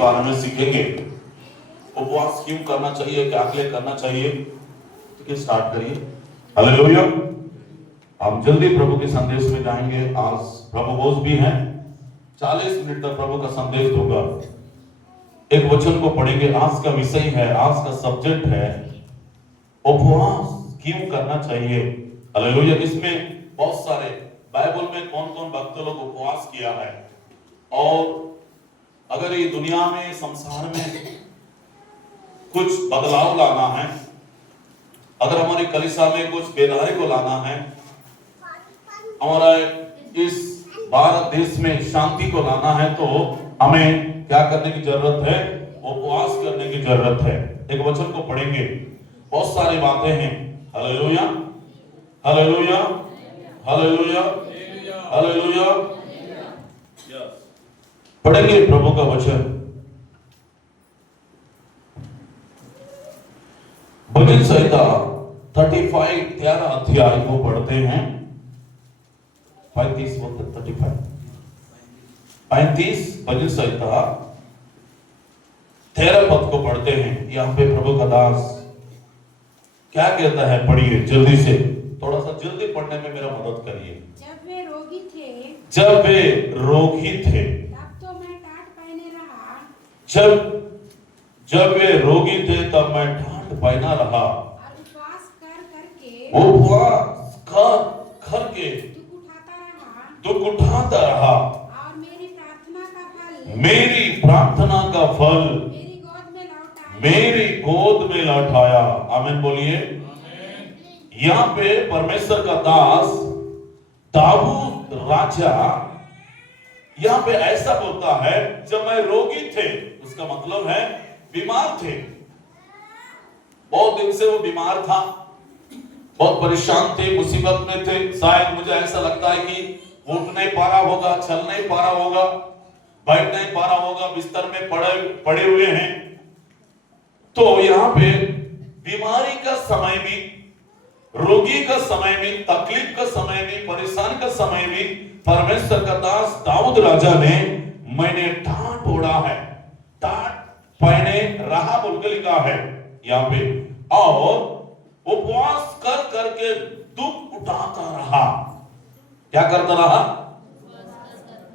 बारे में सीखेंगे। उपवास क्यों करना चाहिए, क्या के लिए करना चाहिए, तो स्टार्ट करिए। हालेलुया। हम जल्दी प्रभु के संदेश में जाएंगे। आज प्रभु भोज भी हैं, 40 मिनट तक प्रभु का संदेश दूंगा। एक वचन को पढ़ेंगे। आज का विषय है, आज का सब्जेक्ट है उपवास क्यों करना चाहिए। हालेलुया। इसमें बहुत सारे बाइबल में कौन कौन भक्त लोग उपवास किया है, और अगर ये दुनिया में, संसार में कुछ बदलाव लाना है, अगर हमारी कलीसिया में कुछ बेदारी को लाना है, हमारा इस भारत देश में शांति को लाना है, तो हमें क्या करने की जरूरत है? उपवास करने की जरूरत है। एक वचन को पढ़ेंगे, बहुत सारी बातें हैं। Hallelujah, hallelujah, hallelujah, hallelujah. पढ़ेंगे प्रभु का वचन। भजन संहिता 35 13 अध्याय को पढ़ते हैं। 35 भजन संहिता 13 पद को पढ़ते हैं। यहाँ पे प्रभु का दास क्या कहता है, पढ़िए जल्दी से, थोड़ा सा जल्दी पढ़ने में मेरा मदद करिए। जब वे रोगी थे, तब तो मैं टाट पहने रहा। जब वे रोगी थे तब मैं ठाट पहना रहा। और उपवास करके दुख उठाता रहा। और मेरी प्रार्थना का फल मेरी गोद में लौटाया। आमीन बोलिए। यहाँ पे परमेश्वर का दास दाऊद राजा यहाँ पे ऐसा बोलता है, जब मैं रोगी थे, उसका मतलब है बीमार थे। बहुत दिन से वो बीमार था, बहुत परेशान थे, मुसीबत में थे। शायद मुझे ऐसा लगता है कि उठ नहीं पा रहा होगा, चल नहीं पा रहा होगा, बैठ नहीं पा रहा होगा, बिस्तर में पड़े हुए हैं। तो यहाँ पे बीमारी का समय भी, रोगी का समय भी, तकलीफ का समय भी, परेशान का समय भी, परमेश्वर का दास दाऊद राजा ने मैंने टाट ओढ़ा है, टाट पहने रहा बोल के लिखा है यहाँ पे। और उपवास कर करके दुख उठाता रहा। क्या करता रहा?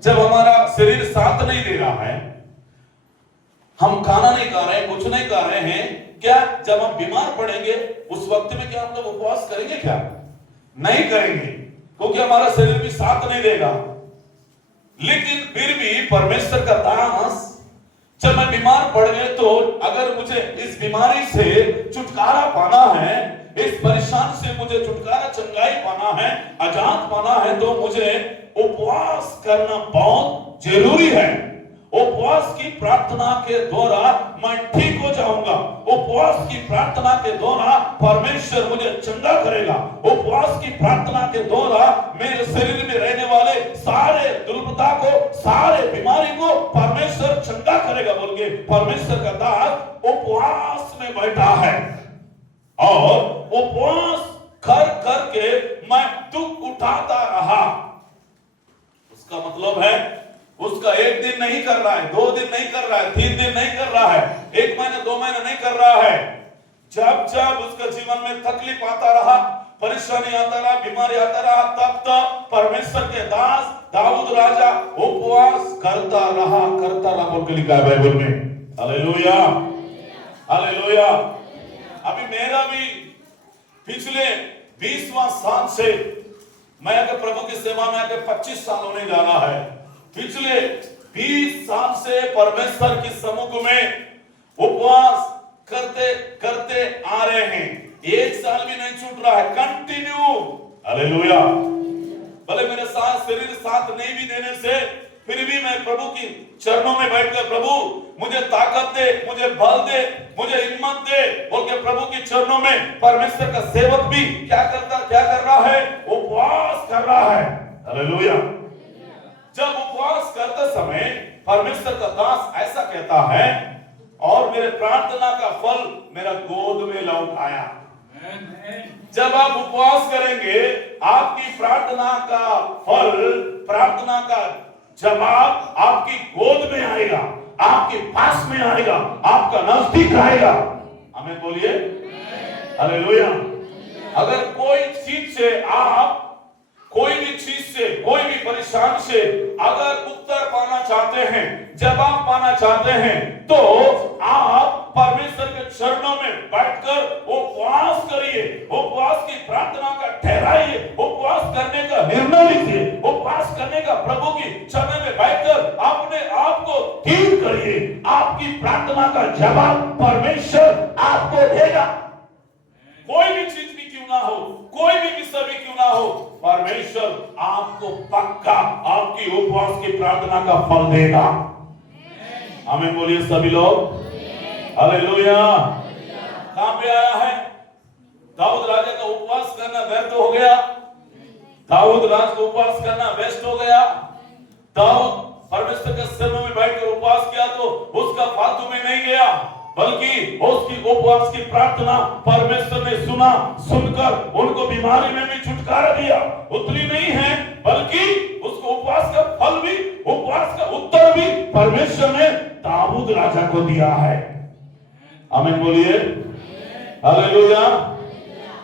जब हमारा शरीर साथ नहीं दे रहा है, हम खाना नहीं खा रहे हैं, कुछ नहीं खा रहे हैं, क्या जब हम बीमार पड़ेंगे उस वक्त में क्या हम लोग उपवास करेंगे? क्या नहीं करेंगे, क्योंकि हमारा शरीर भी साथ नहीं देगा। लेकिन फिर भी परमेश्वर का दास, जब मैं बीमार पड़ गए, तो अगर मुझे इस बीमारी से छुटकारा पाना है, इस परेशान से मुझे छुटकारा, चंगाई पाना है, आजाद पाना है, तो मुझे उपवास करना बहुत जरूरी है। उपवास की प्रार्थना के द्वारा मैं ठीक हो जाऊंगा। उपवास की प्रार्थना के द्वारा परमेश्वर मुझे चंगा करेगा। उपवास की प्रार्थना के द्वारा मेरे शरीर में रहने वाले सारे दुर्बलता को, सारे बीमारी को परमेश्वर चंगा करेगा बोल के परमेश्वर का दास उपवास में बैठा है। और उपवास कर करके मैं दुख उठाता रहा। उसका मतलब है, उसका एक दिन नहीं कर रहा है, 2 दिन नहीं कर रहा है, 3 दिन नहीं कर रहा है, 1 महीना 2 महीना नहीं कर रहा है। जब जब उसका जीवन में तकलीफ आता रहा, परेशानी आता रहा, बीमारी आता रहा, तब तक परमेश्वर के दास दाऊद राजा उपवास करता रहा बोल के लिखा है बाइबल में। Hallelujah, hallelujah. अभी मेरा भी पिछले 20वां साल से, मैं अगर प्रभु की सेवा में आकर 25 साल होने जा रहा है, पिछले 20 साल से परमेश्वर की सम्मुख में उपवास करते करते आ रहे हैं। 1 साल भी नहीं छूट रहा है, कंटिन्यू। हालेलुया। भले मेरे साथ शरीर साथ नहीं भी देने से, फिर भी मैं प्रभु की चरणों में बैठकर, प्रभु मुझे ताकत दे, मुझे बल दे, मुझे हिम्मत दे बोल के प्रभु की चरणों में परमेश्वर का सेवक भी क्या कर रहा है? उपवास कर रहा है। हालेलुया। जब उपवास करते समय परमेश्वर का दास ऐसा कहता है, और मेरे प्रार्थना का फल मेरा गोद में लौट आया। जब आप उपवास करेंगे, आपकी प्रार्थना का फल, प्रार्थना का जवाब आपकी गोद में आएगा। आपके पास में आएगा, आपका नजदीक रहेगा। हमें बोलिए हालेलुया। अगर कोई चीज से आप, कोई भी चीज से, कोई भी परेशान से अगर उत्तर पाना चाहते हैं, जवाब पाना चाहते हैं, तो आप परमेश्वर के चरणों में बैठकर उपवास करिए, उपवास की प्रार्थना का ठहराइए, उपवास करने का निर्णय लीजिए, उपवास करने का प्रभु की चरण में बैठकर अपने आप को ठीक करिए। आपकी प्रार्थना का जवाब परमेश्वर आपको देगा। कोई भी चीज भी क्यों ना हो, कोई भी विषय भी क्यों ना हो, परमेश्वर आपको पक्का आपकी उपवास की प्रार्थना का फल देगा। हमें बोलिए सभी लोग हालेलुया। कहां पे आया है? दाऊद राजा का उपवास करना व्यर्थ हो गया। दाऊद राज को उपवास करना वेस्ट हो गया। दाऊद परमेश्वर के चरणों में बैठकर उपवास किया तो उसका फालतू में नहीं गया, बल्कि उसकी उपवास की प्रार्थना परमेश्वर ने सुना, सुनकर उनको बीमारी में भी छुटकारा दिया। उतनी नहीं है, बल्कि उसको उपवास का फल भी, उपवास का उत्तर भी परमेश्वर ने दाऊद राजा को दिया है। आमीन बोलिए hallelujah,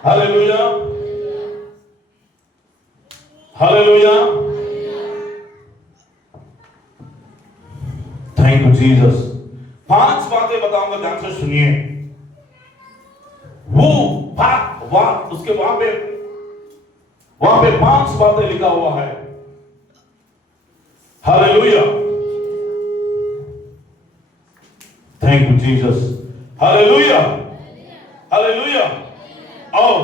hallelujah, hallelujah. Thank you Jesus. 5 बातें बताऊंगा, ध्यान से सुनिए। वो उसके वहां पे 5 बातें लिखा हुआ है। Hallelujah, thank you Jesus, hallelujah, hallelujah. और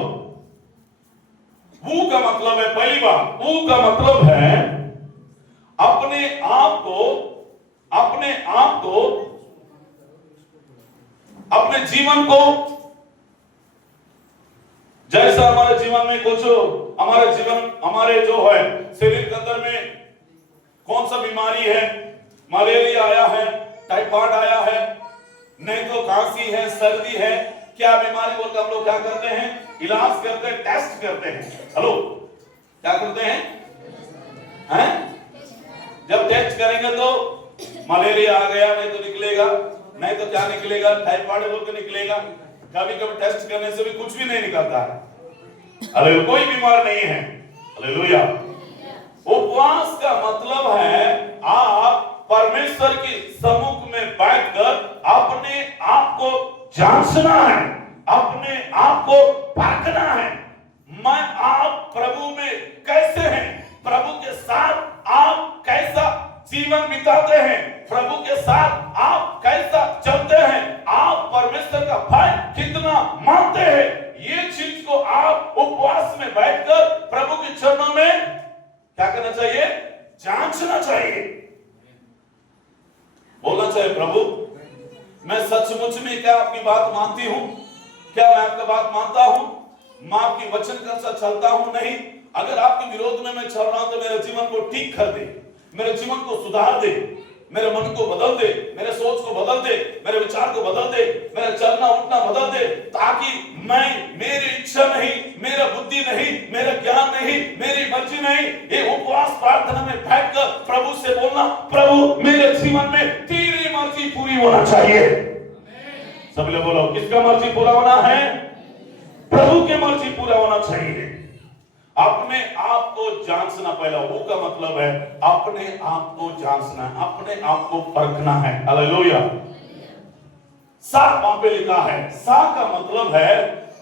वो का मतलब है, पहली बात वो का मतलब है अपने आप को अपने जीवन को, जैसा हमारे जीवन में कुछ, हमारे जो है शरीर के अंदर में कौन सा बीमारी है, मलेरिया आया है, टाइफाइड आया है, नहीं तो खांसी है, सर्दी है, क्या बीमारी बोलकर हम लोग क्या करते हैं? इलाज करते हैं, टेस्ट करते हैं। हेलो, क्या करते हैं? जब टेस्ट करेंगे तो मलेरिया आ गया, नहीं तो निकलेगा, नहीं तो क्या निकलेगा? टाइफाइड बोल के निकलेगा। कभी कभी टेस्ट करने से भी कुछ भी नहीं निकलता है। अरे कोई बीमार नहीं है। हालेलुया। उपवास का मतलब है आप परमेश्वर के सम्मुख में बैठकर अपने आप को जांचना है, अपने आप को परखना है। मैं आप प्रभु में कैसे हैं, प्रभु के साथ आप कैसा जीवन बिताते हैं, प्रभु के साथ आप कैसा चलते हैं, आप परमेश्वर का भय कितना मानते हैं, ये चीज को आप उपवास में बैठकर प्रभु के चरणों में क्या करना चाहिए? जांचना चाहिए। बोलना चाहिए, प्रभु मैं सचमुच में क्या आपकी बात मानती हूं, क्या मैं आपकी बात मानता हूं, मैं आपकी वचन के अनुसार चलता हूं? नहीं, अगर आपके विरोध में मैं चल रहा हूं तो मेरे जीवन को ठीक कर दे, मेरे जीवन को सुधार दे, मेरे मन को बदल दे, मेरे सोच को बदल दे, मेरे विचार को बदल दे, मेरा चलना उठना बदल दे, ताकि मैं, मेरी इच्छा नहीं, मेरा बुद्धि नहीं, मेरा ज्ञान नहीं, मेरी मर्जी नहीं, ये उपवास प्रार्थना में बैठकर प्रभु से बोलना, प्रभु मेरे जीवन में तेरी मर्जी पूरी होना चाहिए। सब लोग बोलो, किसका मर्जी पूरा होना है? प्रभु की मर्जी पूरा होना चाहिए। अपने आप को जांचना, पहला वो का मतलब है अपने आप को जांचना, अपने आप को परखना है। हालेलुया। सा वहां पे लिखा है, सा का मतलब है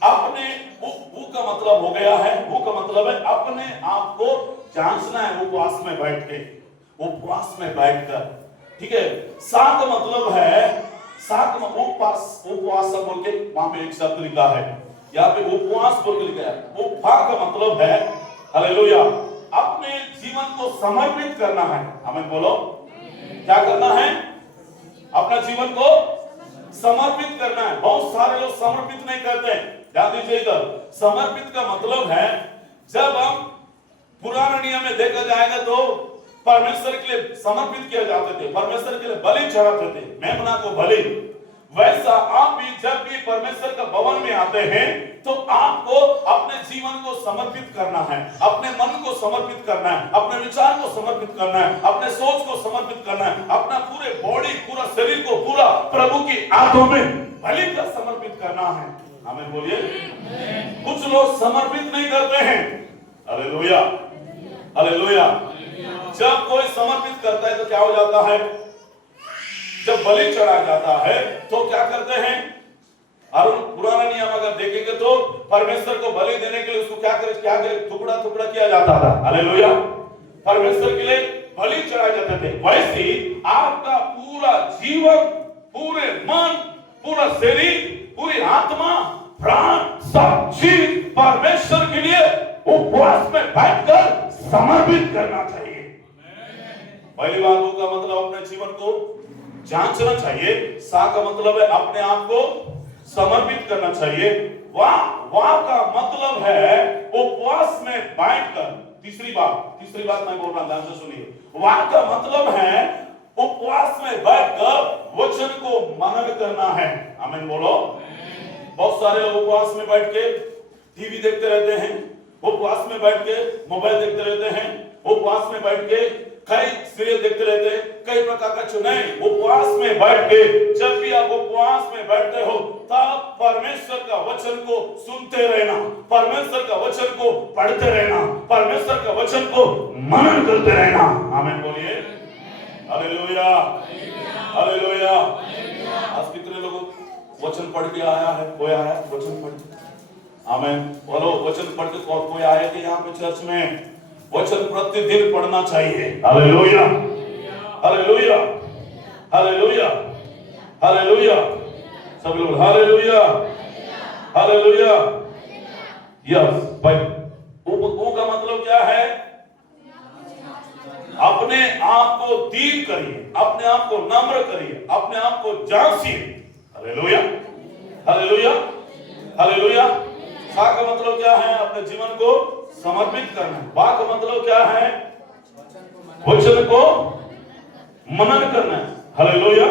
अपने, वो का मतलब हो गया है, वो का मतलब है अपने आप को जांचना है, उपवास में बैठ के, उपवास में बैठकर, ठीक है। सा का मतलब है, सा का उपवास, उपवास बोल के वहां पे एक शब्द लिखा है, यहाँ पे उपवास बोल के लिखा है। उपवास का मतलब है, हालेलुया, अपने जीवन को समर्पित करना है। हमें बोलो, क्या करना है? अपना जीवन को समर्पित करना है। बहुत सारे लोग समर्पित नहीं करते। ध्यान दीजिएगा, समर्पित का मतलब है, जब हम पुराने नियम में देखा जाएगा तो परमेश्वर के लिए समर्पित किया जाते थे, परमेश्वर के लिए बलि चढ़ाते थे, मेमना को बलि, वैसा आप भी जब भी परमेश्वर का भवन में आते हैं तो आपको अपने जीवन को समर्पित करना है, अपने मन को समर्पित करना है, अपने विचार को समर्पित करना है, अपने सोच को समर्पित करना है, अपना पूरे बॉडी, पूरा शरीर को पूरा प्रभु की हाथों में बलि कर समर्पित करना है। हमें बोलिए। कुछ लोग समर्पित नहीं करते हैं। Hallelujah, hallelujah. जब कोई समर्पित करता है तो क्या हो जाता है? जब बलि चढ़ा जाता है तो क्या करते हैं? और पुराना नियम अगर देखेंगे तो परमेश्वर को बलि देने के लिए उसको क्या करे? टुकड़ा टुकड़ा किया जाता था। हालेलुया। परमेश्वर के लिए बलि चढ़ाए जाते थे। वैसे ही आपका पूरा जीवन, पूरे मन, पूरा शरीर, पूरी आत्मा, प्राण, सब चीज परमेश्वर के लिए उपवास में बैठकर समर्पित करना चाहिए। पहली बात का मतलब अपने जीवन को जांचना चाहिए। सा का मतलब है अपने आप को समर्पित करना चाहिए। वाह का मतलब है उपवास में बैठकर। तीसरी बात मैं बोल रहा हूं, ध्यान से सुनिए। वाह का मतलब है उपवास में बैठकर वचन को मनन करना है। आमीन बोलो। बहुत सारे लोग उपवास में बैठ के टीवी देखते रहते हैं, उपवास में बैठ के मोबाइल देखते रहते हैं, उपवास में बैठ के कई सीरियल देखते रहते हैं, कई प्रकार का चुनाव। उपवास में बैठ के जब भी आप उपवास में बैठते हो तब परमेश्वर का वचन को सुनते रहना, परमेश्वर का वचन को पढ़ते रहना, परमेश्वर का वचन को मनन करते रहना। आमीन बोलिए। Hallelujah, hallelujah. आज कितने लोग वचन पढ़ के आया है? कोई आया वचन पढ़ के? आमीन बोलो। वचन पढ़ के और कोई आए थे यहाँ पे चर्च में? वचन प्रतिदिन पढ़ना चाहिए। Hallelujah, hallelujah, hallelujah, hallelujah. सब लोग हालेलुया, हालेलुया। यस भाई। वो का मतलब क्या है? अपने आप को दीन करिए, अपने आप को नम्र करिए, अपने आप को जांचिए। Hallelujah, hallelujah, hallelujah. सा का मतलब क्या है? अपने जीवन को समर्पित करना। बा का मतलब क्या है? वचन को मनन करना। हालेलुया।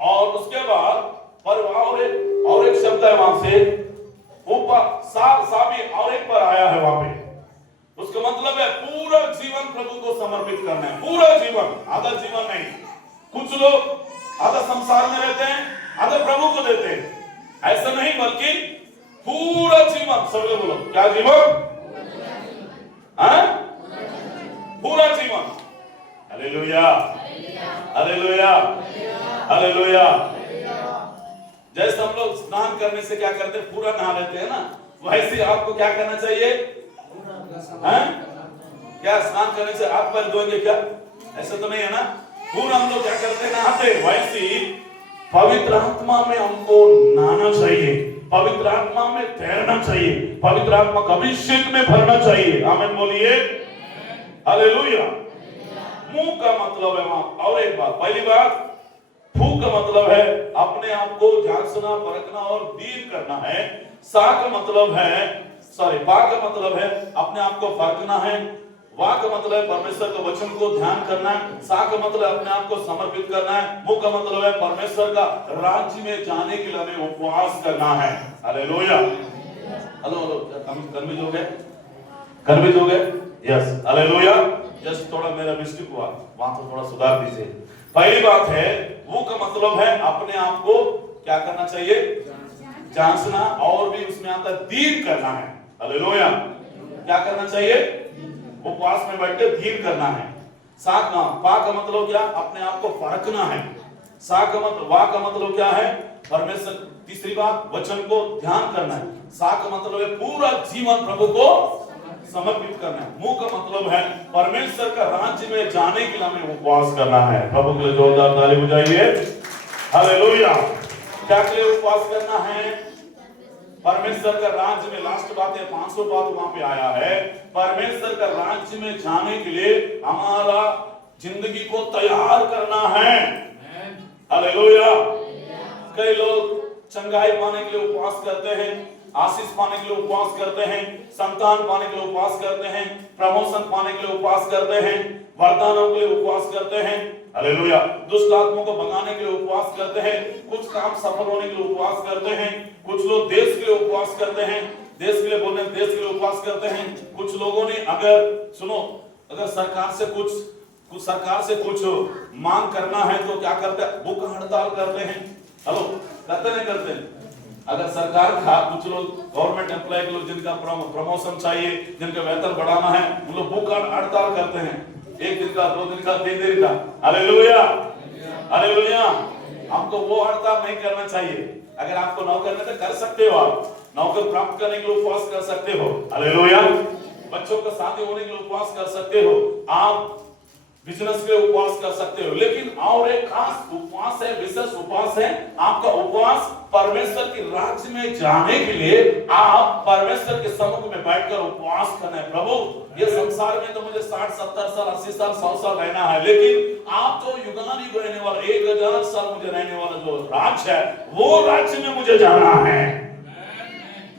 और उसके बाद पर और एक शब्द है वहां से ऊपर सा भी और एक पर आया है वहां पे। उसका मतलब है पूरा जीवन प्रभु को समर्पित करना है। पूरा जीवन, आधा जीवन नहीं। कुछ लोग आधा संसार में रहते हैं, आधा प्रभु को देते हैं। ऐसा नहीं, बल्कि पूरा जीवन। सब लोग बोलो, क्या जीवन? पूरा जीवन। Hallelujah, hallelujah, hallelujah. जैसे हम लोग स्नान करने से क्या करते हैं? पूरा नहा लेते हैं ना, वैसे आपको क्या करना चाहिए? क्या स्नान करने से हाथ पैर धोएंगे क्या? ऐसा तो नहीं है ना। पूरा हम लोग क्या करते हैं? नहाते। वैसे पवित्र आत्मा में हमको नहाना चाहिए, पवित्र आत्मा में तैरना चाहिए, पवित्र आत्मा का अभिषेक में भरना चाहिए। आमीन बोलिए। हालेलुया। मुंह का मतलब है वहां और एक बात। पहली बात फू का मतलब है अपने आप को जांचना, परखना और दीन करना है। सा का मतलब है बा का मतलब है अपने आप को परखना है। वाह का मतलब है परमेश्वर के वचन को ध्यान करना है। सा का मतलब अपने आप को समर्पित करना है। मुंह का मतलब है परमेश्वर का राज्य में जाने के लिए हमें उपवास करना है। हालेलुया। हेलो हेलो, कन्विंस हो गए? कन्विंस हो गए? Yes, hallelujah. जस्ट थोड़ा मेरा मिस्टेक हुआ, वहां तो थोड़ा सुधार दीजिए। पहली बात है वो का मतलब है अपने आप को क्या करना चाहिए? जांचना। और भी उसमें आता है दीन करना है। हालेलुया। क्या करना चाहिए? उपवास में बैठ के दीन करना है। पा का मतलब क्या? अपने आप को परखना है। सा का मतलब वा का मतलब क्या है? परमेश्वर। तीसरी बात वचन को ध्यान करना है। सा का मतलब है पूरा जीवन प्रभु को समर्पित करना है। मुंह का मतलब है परमेश्वर का राज्य में जाने के लिए हमें उपवास करना है। प्रभु के लिए जोरदार ताली बजाइए। हालेलुया। क्या के लिए उपवास करना है? परमेश्वर का राज्य में। लास्ट बात है 500 बात वहां पे आया है। परमेश्वर का राज्य में जाने के लिए हमारा जिंदगी को तैयार करना है। हालेलुया। कई लोग चंगाई पाने के लिए उपवास करते हैं, आशीष पाने के लिए उपवास करते हैं, संतान पाने के लिए उपवास करते हैं, प्रमोशन पाने के लिए उपवास करते हैं, वरदानों के लिए उपवास करते हैं। हालेलुया। दुष्ट आत्माओं को भगाने के लिए उपवास करते हैं, कुछ काम सफल होने के लिए उपवास करते हैं, कुछ लोग देश के लिए उपवास करते हैं, देश के लिए बोलने देश के लिए उपवास करते हैं। कुछ लोगों ने अगर सरकार से कुछ मांग करना है तो क्या करते हैं, भूख हड़ताल करते हैं। हेलो, करते नहीं करते? अगर सरकार का कुछ लोग गवर्नमेंट एम्प्लॉय के लोग जिनका प्रमोशन चाहिए, जिनका वेतन बढ़ाना है, उन लोग भूख हड़ताल करते हैं, 1 दिन का, 2 दिन का, 3 दिन का। Hallelujah, hallelujah. हमको वो हड़ताल नहीं करना चाहिए। अगर आपको नौकर करना तो कर सकते हो, आप नौकर प्राप्त करने के लिए उपवास कर सकते हो। हालेलुया। बच्चों का शादी होने के लिए उपवास कर सकते हो, आप बिजनेस के उपवास कर सकते हो। लेकिन और एक खास उपवास है, विशेष उपवास है आपका उपवास परमेश्वर के राज्य में जाने के लिए। आप परमेश्वर के सम्मुख में बैठकर उपवास करना है। प्रभु, ये संसार में तो मुझे 60, 70 साल, 80 साल, 100 साल रहना है, लेकिन आप तो युगानुयुग रहने वाला, 1000 साल मुझे रहने वाला जो राज्य है, वो राज्य में मुझे जाना है।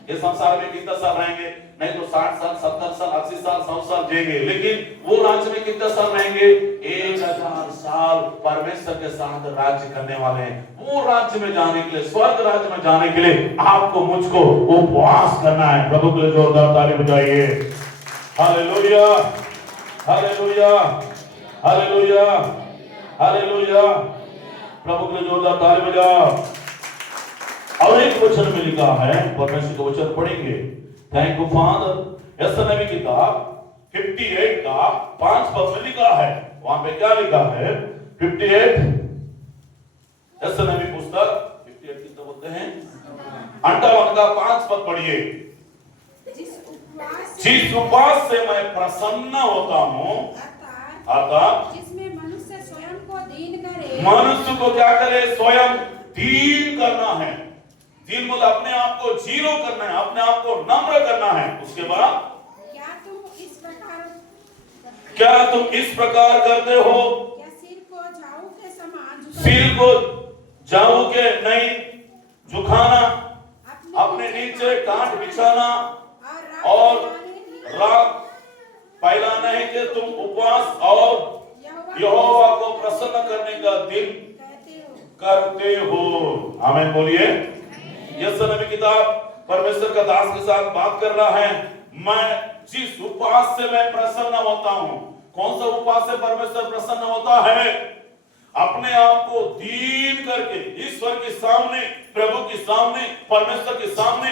ये संसार में कितना साल रहेंगे? नहीं तो 60 साल, 70 साल, 80 साल, 100 साल जिएंगे, लेकिन वो राज्य में कितना साल रहेंगे? 1000 साल परमेश्वर के साथ राज्य करने वाले हैं। वो राज्य में जाने के लिए, स्वर्ग राज्य में जाने के लिए आपको मुझको उपवास करना है। प्रभु के लिए जोरदार ताली बजाइए। Hallelujah, hallelujah, hallelujah, hallelujah. प्रभु के लिए जोरदार ताली बजाओ। और एक वचन में लिखा है, परमेश्वर का वचन पढ़ेंगे। Thank you father. यशायाह नबी किताब 58 का 5 पद में लिखा है। वहां पे क्या लिखा है? 58 यशायाह नबी पुस्तक 58 कितना बोलते हैं? 58 का 5 पद पढ़िए। जिस उपवास से मैं प्रसन्न होता हूँ, अर्थात जिसमें मनुष्य स्वयं को दीन करे। मनुष्य को क्या करे? स्वयं दीन करना है। दीन मतलब अपने आप को जीरो करना है, अपने आप को नम्र करना है। उसके बाद क्या तुम इस प्रकार करते हो? क्या सिर को जाऊ के समान सिर को जाऊ के नहीं झुकाना, अपने नीचे टाट बिछाना और रात फैलाना है कि तुम उपवास और यहोवा को प्रसन्न करने का दिन करते हो। आमीन बोलिए। यशायाह नबी किताब परमेश्वर का दास के साथ बात कर रहा है। मैं जिस उपवास से मैं प्रसन्न होता हूं। कौन सा उपवास से परमेश्वर प्रसन्न होता है? अपने आप को दीन करके ईश्वर के सामने, प्रभु के सामने, परमेश्वर के सामने,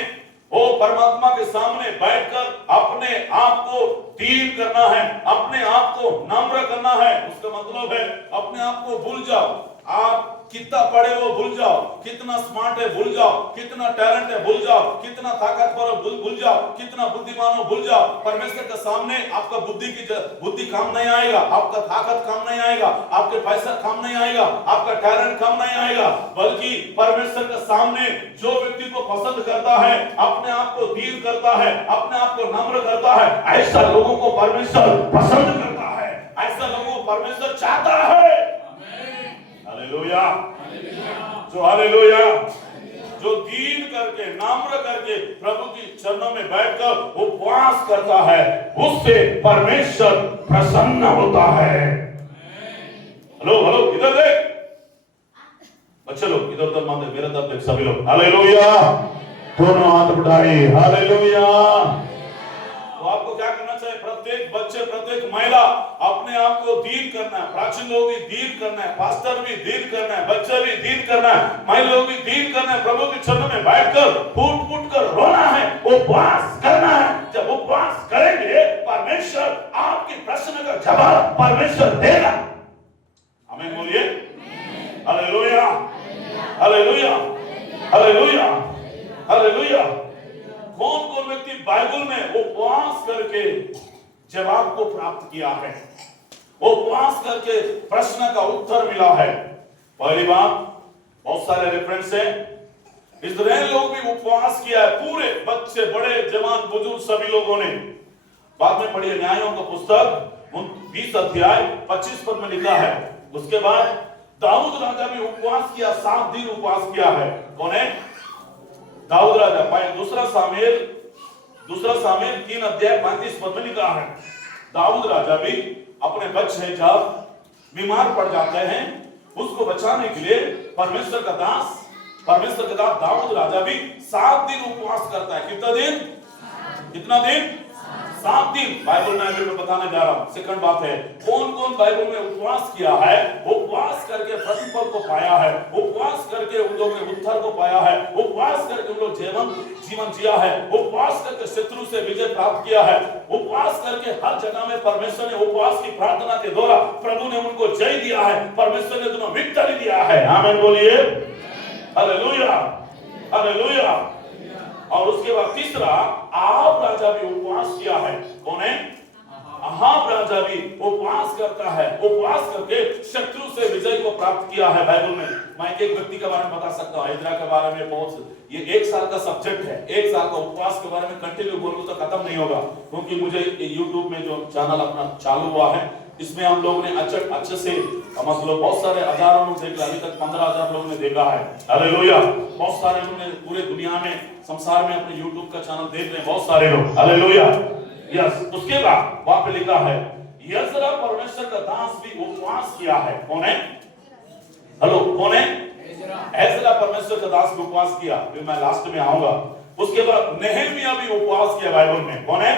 ओ परमात्मा के सामने बैठकर अपने आप को दीन करना है, अपने आप को नम्र करना है। उसका मतलब है अपने आप को भूल जाओ। आप कितना पढ़े वो भूल जाओ, कितना स्मार्ट है भूल जाओ, कितना टैलेंट है भूल जाओ, कितना ताकतवर हो भूल जाओ, कितना बुद्धिमान हो भूल जाओ। परमेश्वर के सामने आपका बुद्धि काम नहीं आएगा, आपका ताकत काम नहीं आएगा, आपके पैसा काम नहीं आएगा, आपका टैलेंट काम नहीं आएगा। बल्कि परमेश्वर के सामने जो व्यक्ति को पसंद करता है, अपने आप को दीन करता है, अपने आप को नम्र करता है, ऐसा लोगों को परमेश्वर पसंद करता है, ऐसा लोगों को परमेश्वर चाहता है। हालेलुया, जो हालेलुया, जो दीन करके, नम्र करके प्रभु की चरणों में बैठकर उपवास करता है, उससे परमेश्वर प्रसन्न होता है। हेलो हेलो, इधर देख बच्चे लोग, इधर उधर मत देख, मेरा तरफ देख सभी लोग। हालेलुया, दोनों हाथ उठाइए। हालेलुया। तो आपको क्या करना चाहिए? प्रत्येक बच्चे, प्रत्येक महिला अपने आप को दीन करना है। प्राचीन लोग भी दीन करना है, पास्टर भी दीन करना है, बच्चे भी दीन करना है, महिला लोग भी दीन करना है। प्रभु के चरणों में बैठकर फूट फूट कर रोना है, उपवास करना है। जब उपवास करेंगे परमेश्वर आपके प्रश्न का जवाब परमेश्वर देगा। आमीन बोलिए। Hallelujah, hallelujah, hallelujah, hallelujah. कौन कौन व्यक्ति बाइबल में उपवास करके जवाब को प्राप्त किया है, उपवास करके प्रश्न का उत्तर मिला है? पहली बात, बहुत सारे रेफरेंस है। इस्राएल लोग भी उपवास किया है, पूरे बच्चे, बड़े, जवान, बुजुर्ग सभी लोगों ने। बाद में पढ़िए न्यायों का पुस्तक 20 अध्याय 25 पद में लिखा है। उसके बाद दाऊद राजा भी उपवास किया, 7 दिन उपवास किया है। कौन है? दाऊद राजा। दूसरा सामुएल 3 अध्याय 35 पद में लिखा है। दाऊद राजा भी अपने बच्चे जब बीमार पड़ जाते हैं, उसको बचाने के लिए परमेश्वर का दास दाऊद राजा भी 7 दिन उपवास करता है। कितना दिन? कितना दिन? 7 दिन। बाइबल में अभी मैं बताने जा रहा हूं। सेकंड बात है, कौन कौन बाइबल में उपवास किया है, उपवास करके प्रतिफल को पाया है, उपवास करके उन लोगों ने उद्धार को पाया है, उपवास करके उन लोग जीवन जिया है, उपवास करके शत्रु से विजय प्राप्त किया है, उपवास करके हर जगह में परमेश्वर ने उपवास की प्रार्थना के द्वारा प्रभु ने उनको जय दिया है, परमेश्वर ने तुम्हें विक्ट्री दिया है। आमीन बोलिए, हालेलुया, हालेलुया। और उसके बाद तीसरा, आहाब राजा भी उपवास किया है। कौन है? आहाब राजा भी उपवास करता है, उपवास करके शत्रु से विजय को प्राप्त किया है। बाइबल में मैं एक व्यक्ति के बारे में बता सकता हूं, इजरा के बारे में बहुत, ये 1 साल का सब्जेक्ट है। 1 साल का उपवास के बारे में कंटिन्यू बोलूं तो खत्म नहीं होगा, क्योंकि मुझे YouTube में जो चैनल अपना चालू हुआ है, इसमें हम लोगों ने अच्छे से मतलब बहुत सारे हजारों लोग देख, अभी तक 15,000 लोगों ने देखा है। हालेलुया। बहुत सारे लोगों ने पूरे दुनिया में, संसार में अपने YouTube का चैनल देख रहे हैं बहुत सारे लोग। हालेलुया। यस। उसके बाद वहां पे लिखा है, यजरा परमेश्वर का दास भी उपवास किया है। कौन है? हेलो, कौन है? यजरा परमेश्वर का दास भी उपवास किया। फिर मैं लास्ट में आऊंगा। उसके बाद नेहेमिया भी उपवास किया बाइबल में। कौन है?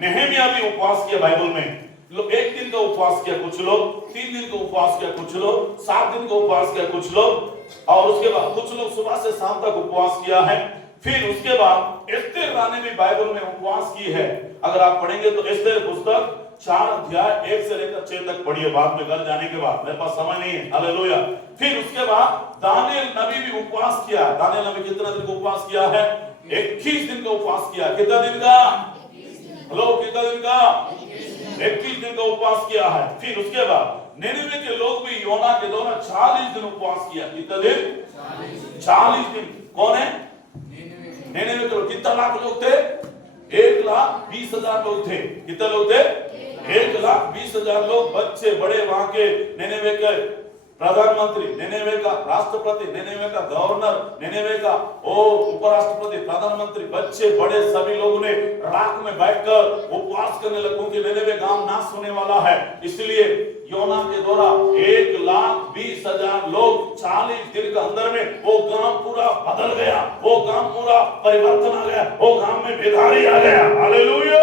नेहेमिया भी उपवास किया बाइबल में। लोग 1 दिन का उपवास किया, कुछ लोग 3 दिन का उपवास किया, कुछ लोग 7 दिन का उपवास किया, कुछ लोग, और उसके बाद कुछ लोग सुबह से शाम तक उपवास किया है। फिर उसके बाद एस्तेर रानी भी बाइबल में उपवास की है। अगर आप पढ़ेंगे तो एस्तेर पुस्तक 4 अध्याय 1 से लेकर 6 तक पढ़िए, बाद में घर जाने के बाद, मेरे पास समय नहीं है। हालेलुया। फिर उसके बाद दानियेल नबी भी उपवास किया। दानियेल नबी कितना दिन का उपवास किया है? 21 दिन का उपवास किया। कितना दिन का? हेलो, कितना दिन का? 21 दिन का उपवास किया है। फिर उसके बाद निनिवे के लोग भी योना के द्वारा 40 दिन उपवास किया। कितना दिन? 40 दिन। कौन है? निनिवे के लोग। कितना लाख लोग थे? 1,20,000 लोग थे। कितने लोग थे? 1,20,000 लोग, बच्चे बड़े, वहां के निनिवे के प्रधानमंत्री, निनिवे का राष्ट्रपति, निनिवे का गवर्नर, निनिवे का उपराष्ट्रपति, प्रधानमंत्री, बच्चे बड़े, सभी लोगों ने राख में बैठकर उपवास करने लगे, क्योंकि निनिवे गांव नाश होने वाला है। इसलिए योना के द्वारा 1,20,000 लोग 40 दिन के अंदर में वो गांव पूरा बदल गया, वो गांव पूरा परिवर्तन आ गया, वो गांव में बेदारी आ गया। हालेलुया।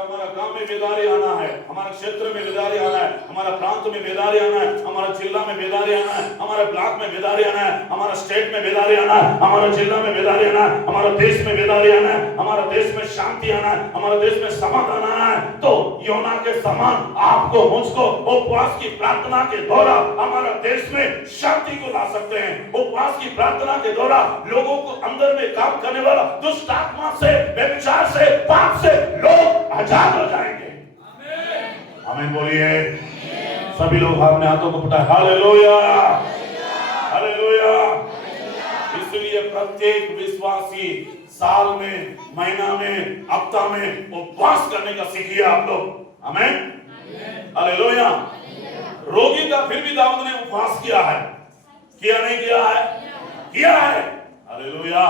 हमारा गांव में बेदारी आना है, हमारे क्षेत्र में बेदारी आना है, हमारा प्रांत में बेदारी आना है, हमारा जिला में बेदारी आना है, हमारे ब्लॉक में बेदारी आना है, हमारा स्टेट में बेदारी आना है, हमारा जिला में बेदारी आना है, हमारा देश में बेदारी आना है, हमारा देश में शांति आना है, हमारा देश में समाधान आना है। तो योना के समान आपको, मुझको उपवास की प्रार्थना के द्वारा हमारा देश में शांति को ला सकते हैं। उपवास की प्रार्थना के द्वारा लोगों को अंदर में काम करने वाला दुष्ट आत्मा से, व्यभिचार से, पाप से लोग आजाद हो जाएंगे। आमीन बोलिए। सभी लोग अपने हाथों को उठाएं। Hallelujah, hallelujah. इसलिए प्रत्येक विश्वासी साल में, महीना में, हफ्ता में उपवास करने का सीखिए आप लोग। आमीन, हालेलुया। रोगी का फिर भी दाऊद ने उपवास किया है। किया नहीं किया है? किया है। हालेलुया।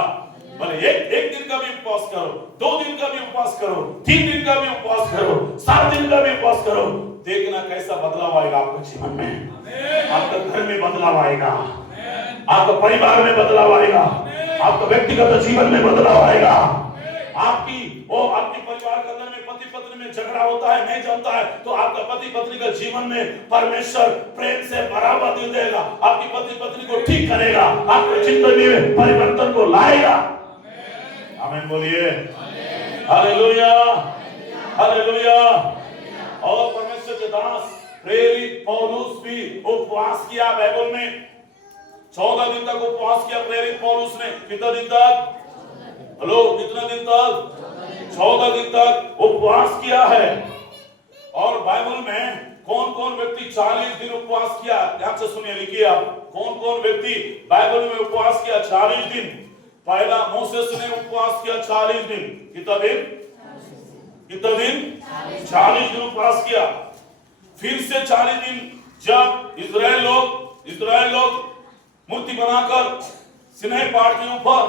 भले एक दिन का भी उपवास करो, 2 दिन का भी उपवास करो, 3 दिन का भी उपवास करो, 7 दिन का भी उपवास करो, देखना कैसा बदलाव आएगा आपके जीवन में। आपके घर में बदलाव आएगा, आपके परिवार में बदलाव आएगा, आपके व्यक्तिगत जीवन में बदलाव आएगा। आपकी परिवार के अंदर में पति पत्नी में झगड़ा होता है, नहीं जमता है, तो आपका पति पत्नी का जीवन में परमेश्वर प्रेम से बराबर दिल देगा, आपकी पति पत्नी को ठीक करेगा, आपके जिंदगी में परिवर्तन को लाएगा। आमीन बोलिए। Hallelujah, hallelujah. और परमेश्वर के दास प्रेरित पौलुस भी उपवास किया बाइबल में। 14 दिन तक उपवास किया प्रेरित पौलुस ने। कितना दिन तक? हेलो, कितना दिन तक? 14 दिन तक उपवास किया है। और बाइबल में कौन कौन व्यक्ति 40 दिन उपवास किया? ध्यान से सुनिए, लिखिए आप, कौन कौन व्यक्ति बाइबल में उपवास किया 40 दिन? पहला मूसेस ने उपवास किया 40 दिन। कितना दिन? कितना दिन? 40 दिन उपवास किया। फिर से 40 दिन जब इजराइल लोग मूर्ति बनाकर सिनै पहाड़ के ऊपर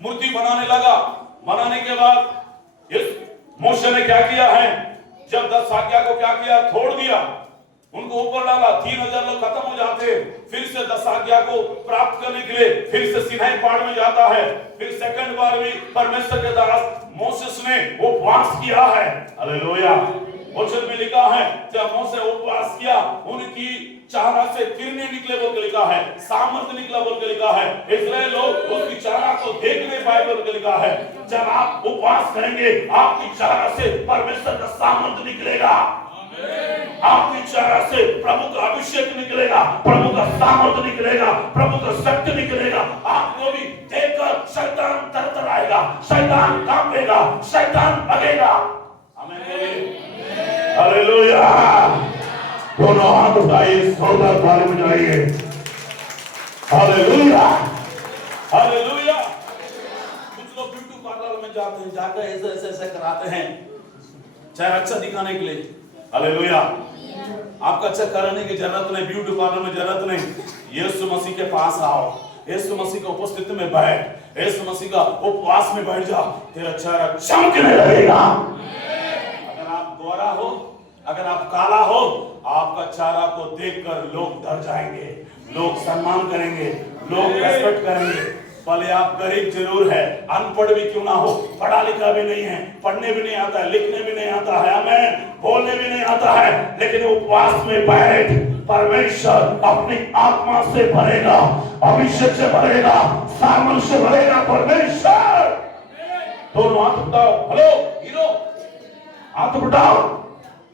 मूर्ति बनाने लगा। बनाने के बाद इस मूसा ने क्या किया है? जब 10 आज्ञा को क्या किया, तोड़ दिया, उनको ऊपर डाला, 3000 लोग खत्म हो जाते। फिर से 10 आज्ञा को प्राप्त करने के लिए फिर से सिनाई पहाड़ में जाता है। फिर सेकंड बार भी परमेश्वर के दास मोसेस ने उपवास किया है। हालेलुया। वचन में लिखा है जब मोसे उपवास किया, उनकी चारा से किरणें निकले बोल के लिखा है, सामर्थ निकला बोल के लिखा है। इस्राएल लोग उसकी चारा को देख नहीं पाए बोल के लिखा है। जब आप उपवास करेंगे, आपकी चारा से परमेश्वर का सामर्थ निकलेगा, आपकी चारा से प्रभु का अभिषेक निकलेगा, प्रभु का सामर्थ निकलेगा, प्रभु का शक्ति निकलेगा। आपको भी देखकर शैतान तरतराएगा, शैतान कांपेगा, शैतान भगेगा। आमीन। हालेलुया। दोनों हाथ उठाइए, स्तोत्र ताली बजाइए। Hallelujah, hallelujah. कुछ लोग ब्यूटी पार्लर में जाते हैं, जाकर ऐसे ऐसे ऐसे कराते हैं, चाहे अच्छा दिखाने के लिए। हालेलुया। आपका अच्छा कराने की जरूरत नहीं, ब्यूटी पार्लर में जरूरत नहीं। यीशु मसीह के पास आओ, यीशु मसीह की उपस्थिति में बैठ, यीशु मसीह का उपवास में बैठ जा, तेरा चेहरा चमकने लगेगा। अगर आप गोरा हो, अगर आप काला हो, आपका चेहरा को देखकर लोग डर जाएंगे, लोग सम्मान करेंगे, लोग रेस्पेक्ट करेंगे। भले आप गरीब जरूर है, अनपढ़ भी क्यों ना हो, पढ़ा लिखा भी नहीं है, पढ़ने भी नहीं आता है, लिखने भी नहीं आता है, आमीन, बोलने भी नहीं आता है, लेकिन उपवास में बैठ, परमेश्वर अपनी आत्मा से भरेगा, अभिषेक से भरेगा, सामर्थ से भरेगा परमेश्वर। दोनों हाथ उठाओ। हेलो हीरो, हाथ उठाओ,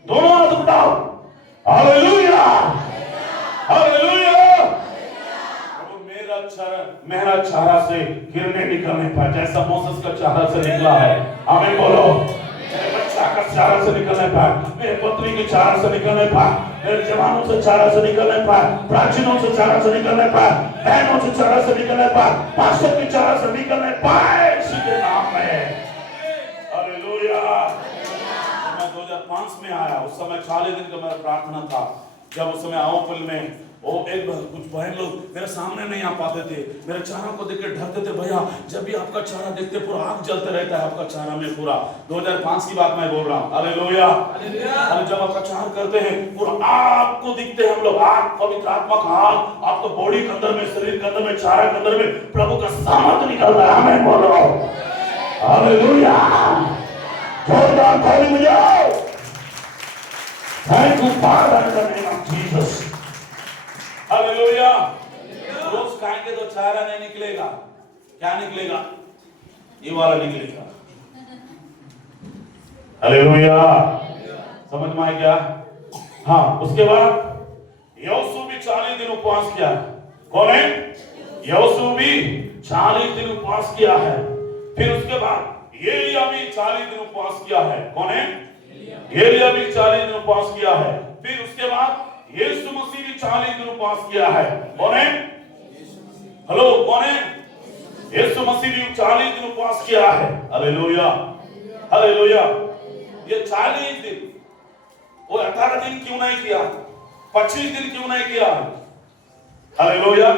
दोनों हाथ उठाओ। Hallelujah, hallelujah. मेरा चारा से किरणें निकलने पाए, जैसा मोसेस का चारा से निकला है। आमीन बोलो। मेरे बच्चा का चारा से निकलने पाए, मेरे पत्नी के चारा से निकलने पाए, मेरे जवानों से चारा से निकलने पाए, प्राचीनों से चारा से निकलने पाए, बहनों से चारा से निकलने पाए, पास्टर की चारा से निकलने पाए, इसी के नाम में। हालेलुया। मैं 2005 में आया, उस समय 40 दिन का मेरा प्रार्थना था। जब उस समय आओपुल में वो कुछ बहन लोग मेरे सामने नहीं आ पाते थे, मेरे चारा को देख के डरते थे। भैया जब भी आपका चारा देखते पूरा आग जलते रहता है आपका चारा में, पूरा 2005 की बात मैं बोल रहा हूँ। हालेलुया। अरे जब आपका चारा करते हैं पूरा आग को दिखते हैं हम लोग, आग, पवित्र आत्मा का आग, आपको बॉडी के अंदर में, शरीर के अंदर में, चारा के अंदर में प्रभु का सामर्थ निकलता है। आमीन बोलो। हालेलुया। जोरदार ताली बजाओ। Thank you father in the name of Jesus. Hallelujah. रोज खाएंगे तो चारा नहीं निकलेगा, क्या निकलेगा? ये वाला निकलेगा। हालेलुया। समझ में आया क्या? हाँ, उसके बाद यहोशू भी 40 दिन उपवास किया। कौन है? यहोशू भी 40 दिन उपवास किया है। फिर उसके बाद एलिया भी 40 दिन उपवास किया है। कौन है? एलिया भी 40 दिन उपवास किया है। फिर उसके बाद यीशु मसीह भी 40 दिन उपवास किया है। कौन है? हेलो, कौन है? यीशु मसीह भी 40 दिन उपवास किया है। Hallelujah, hallelujah. ये 40 दिन, वो 18 दिन क्यों नहीं किया, 25 दिन क्यों नहीं किया? Hallelujah,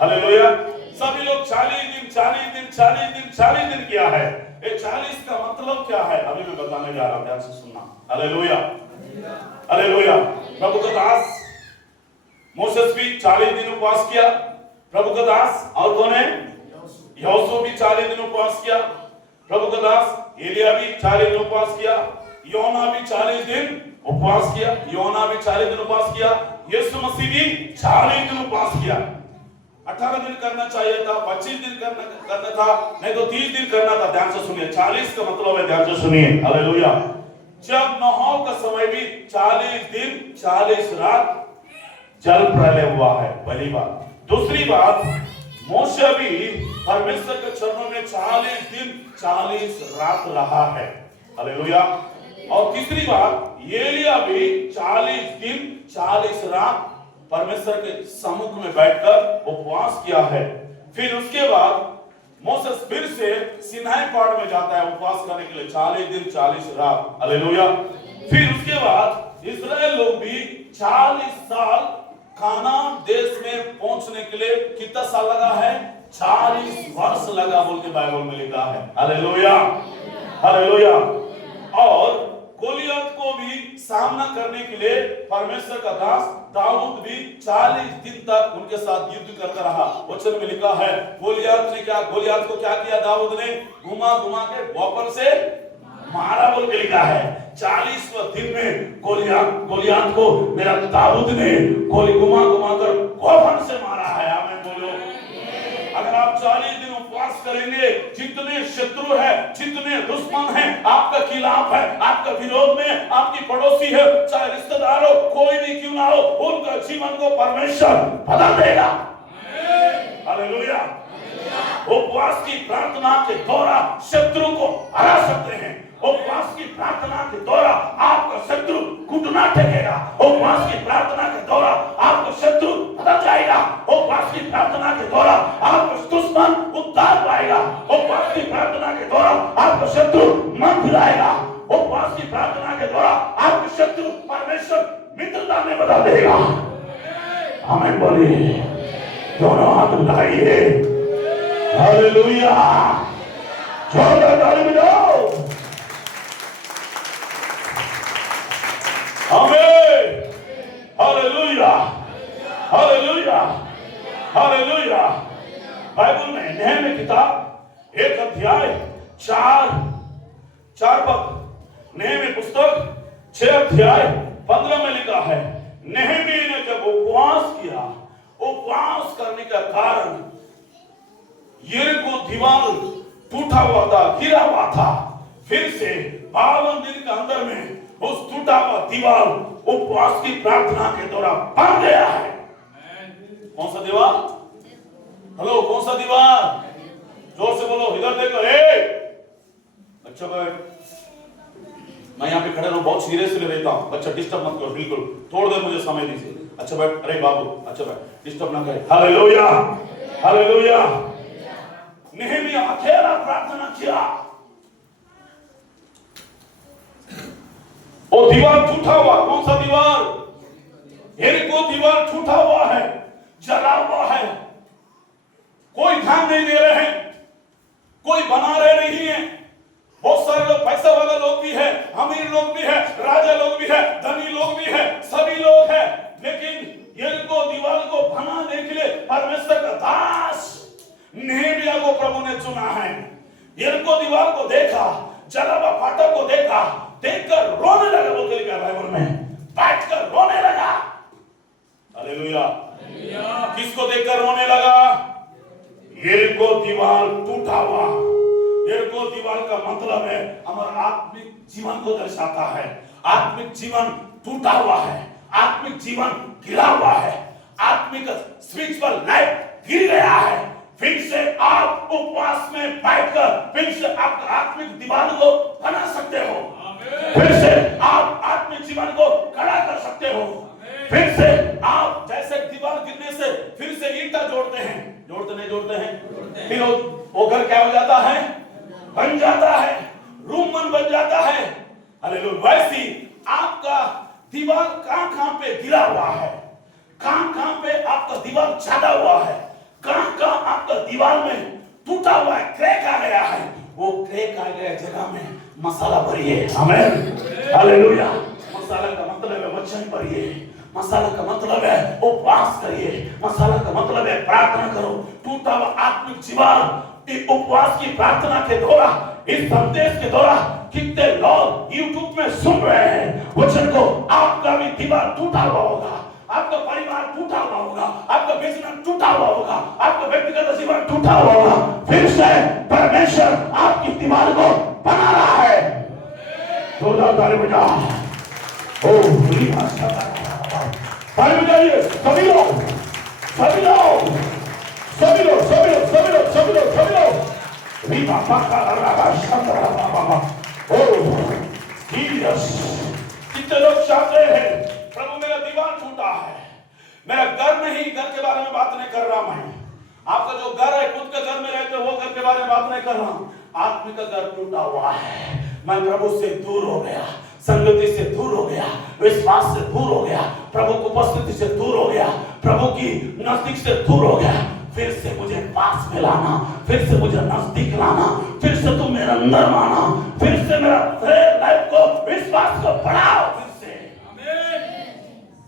hallelujah. सभी लोग 40 दिन 40 दिन 40 दिन 40 दिन किया है। ये 40 का मतलब क्या है अभी मैं बताने जा रहा हूं, ध्यान से सुनना। Hallelujah, hallelujah. प्रभु का दास मोसेस भी 40 दिन उपवास किया, प्रभु का दास। और कौन है? यहोशू भी 40 दिन उपवास किया, प्रभु का दास। एलिया भी 40 दिन उपवास किया, योना भी 40 दिन उपवास किया, योना भी 40 दिन उपवास किया, यीशु मसीह भी 40 दिन उपवास किया। 18 दिन करना चाहिए था, 25 दिन करना था, नहीं तो 30 दिन करना था। ध्यान से सुनिए, 40 का मतलब है, ध्यान से सुनिए। हालेलुया। जब नोह का समय भी 40 दिन 40 रात जल प्रलय हुआ है, पहली बात। दूसरी बात, मोशे भी परमेश्वर के चरणों में 40 दिन 40 रात रहा है। हालेलुया। और तीसरी बात, एलिया भी 40 दिन 40 रात परमेश्वर के सम्मुख में बैठकर उपवास किया है। फिर उसके बाद मोसेस फिर से सिनाई पहाड़ में जाता है उपवास करने के लिए 40 दिन 40 रात। हालेलुया। फिर उसके बाद इस्राएल लोग भी 40 साल कानान देश में पहुंचने के लिए कितना साल लगा है? 40 वर्ष लगा बोल के बाइबल में लिखा है। Hallelujah, hallelujah. और गोलियत को भी सामना करने के लिए परमेश्वर का दास दाऊद भी 40 दिन तक उनके साथ युद्ध करता रहा। वचन में लिखा है गोलियत को क्या किया दाऊद ने? घुमा घुमा के बॉपर से मारा बोल के लिखा है। 40वें दिन में गोलियत को मेरा दाऊद ने गोली घुमा घुमा कर गोफन से मारा है। आमीन बोलो। अगर आप 40 दिन उपवास करेंगे, जितने शत्रु है, जितने दुश्मन है, आपका खिलाफ है, आपका विरोध में, आपकी पड़ोसी है, चाहे रिश्तेदार हो, कोई भी क्यों ना हो, उनका जीवन को परमेश्वर बदल देगा। हालेलुया। उपवास की प्रार्थना के द्वारा शत्रु को हरा सकते हैं। उपवास की प्रार्थना के द्वारा आपका शत्रु घुटना टेकेगा। उपवास की प्रार्थना के द्वारा आपका शत्रु बदल जाएगा। उपवास की प्रार्थना के द्वारा आपका दुश्मन उद्धार पाएगा। उपवास की प्रार्थना के द्वारा आपका शत्रु मन फिराएगा। उपवास की प्रार्थना के द्वारा आपका शत्रु परमेश्वर मित्रता में बदल देगा। आमीन बोलिए। दोनों हाथ उठाइए। हालेलुया। जोरदार ताली बजाओ। आमीन। हालेलुया। हालेलुया। हालेलुया। बाइबल में नहमी किताब 1 अध्याय 4 पद, नहमी पुस्तक 6 अध्याय 15 में लिखा है, नहमी ने जब उपवास किया, उपवास करने का कारण यरीहो दीवार टूटा हुआ था, गिरा हुआ था। फिर से 52 दिन के अंदर में उस टूटा हुआ दीवार उपवास की प्रार्थना के द्वारा बन गया है। कौन सा दीवार? हेलो, कौन सा दीवार? जोर से बोलो, इधर देखो। अच्छा बैठ, मैं यहाँ पे खड़े रहूं, बहुत सीरियसली रहता हूँ। बच्चा डिस्टर्ब मत करो, बिल्कुल तोड़ दे, मुझे समय दीजिए। अच्छा बैठ। अरे बाबू, अच्छा बैठ, डिस्टर्ब ना करे। हालेलुया। हालेलुया। नहमी अकेला प्रार्थना किया। वो दीवार टूटा हुआ, कौन सा दीवार? यरीहो दीवार टूटा हुआ है, जला हुआ है। कोई ध्यान नहीं दे रहे हैं, कोई बना रहे नहीं है। बहुत सारे लोग, पैसा वाला लोग भी है, अमीर लोग भी है, राजा लोग भी है, धनी लोग भी है, सभी लोग है। लेकिन यरीहो दीवार को बनाने के लिए परमेश्वर का दास नहमिया को प्रभु ने चुना है। यरीहो दीवार को देखा, जला हुआ फाटक को देखा, देखकर रोने लगा। बोल के लिखा बाइबल में, बैठकर रोने लगा। हालेलुया। किसको देखकर रोने लगा? यरीहो दीवार टूटा हुआ। यरीहो दीवार का मतलब है हमारा आत्मिक जीवन को दर्शाता है। आत्मिक जीवन टूटा हुआ है, आत्मिक जीवन गिरा हुआ है, आत्मिक स्पिरिचुअल लाइफ गिर गया है। फिर से आप उपवास में बैठकर फिर से आप आत्मिक दीवार को बना सकते हो। फिर से आप आत्मिक जीवन को खड़ा कर सकते हो। फिर से आप जैसे दीवार गिरने से फिर से ईंटा जोड़ते हैं, जोड़ते हैं, फिर वो घर क्या हो जाता है? बन जाता है, रूम बन जाता है। हालेलुया। वैसी आपका दीवार कहां पे गिरा हुआ है, कहां पे आपका दीवार छादा हुआ है, कहां आपका दीवार में टूटा हुआ है, क्रैक आ गया है, वो क्रैक आ गया जगह में मसाला भरिए। आमीन। हालेलुया। मसाला का मतलब है वचन भरिए, मसाला का मतलब है उपवास करिए, मसाला का मतलब है प्रार्थना करो। टूटा हुआ आत्मिक जीवन उपवास की प्रार्थना के द्वारा, इस संदेश के द्वारा कितने लोग YouTube में सुन रहे हैं वचन को। आपका भी दीवार टूटा हुआ होगा, आपका परिवार टूटा हुआ होगा, आपका बिजनेस टूटा हुआ होगा, आपका व्यक्तिगत जीवन टूटा हुआ होगा। फिर से परमेश्वर आपकी दीवार को बना रहा है। जोरदार ताली बजाओ। ओ बुरी भाषा ताली बजाइए सभी लोग, सभी लोग, सभी लोग, सभी लोग, सभी लोग, सभी लोग, सभी लोग। रीमा पाका लगा शंकर बाबा। ओ जीसस। कितने लोग चाहते हैं प्रभु मेरा दीवार टूटा है, मेरा घर नहीं, घर के बारे में बात नहीं कर रहा मैं। आपका जो घर है, खुद के घर में रहते हो, वो घर के बारे में बात नहीं कर रहा हूं। आत्मिक का घर टूटा हुआ है, मैं प्रभु से दूर हो गया, संगति से दूर हो गया, विश्वास से दूर हो गया, प्रभु की उपस्थिति से दूर हो गया, प्रभु की नजदीक से दूर हो गया। फिर से मुझे पास में लाना, फिर से मुझे नजदीक लाना, फिर से तू मेरे अंदर आना, फिर से मेरा लाइफ को, विश्वास को बढ़ाओ फिर से।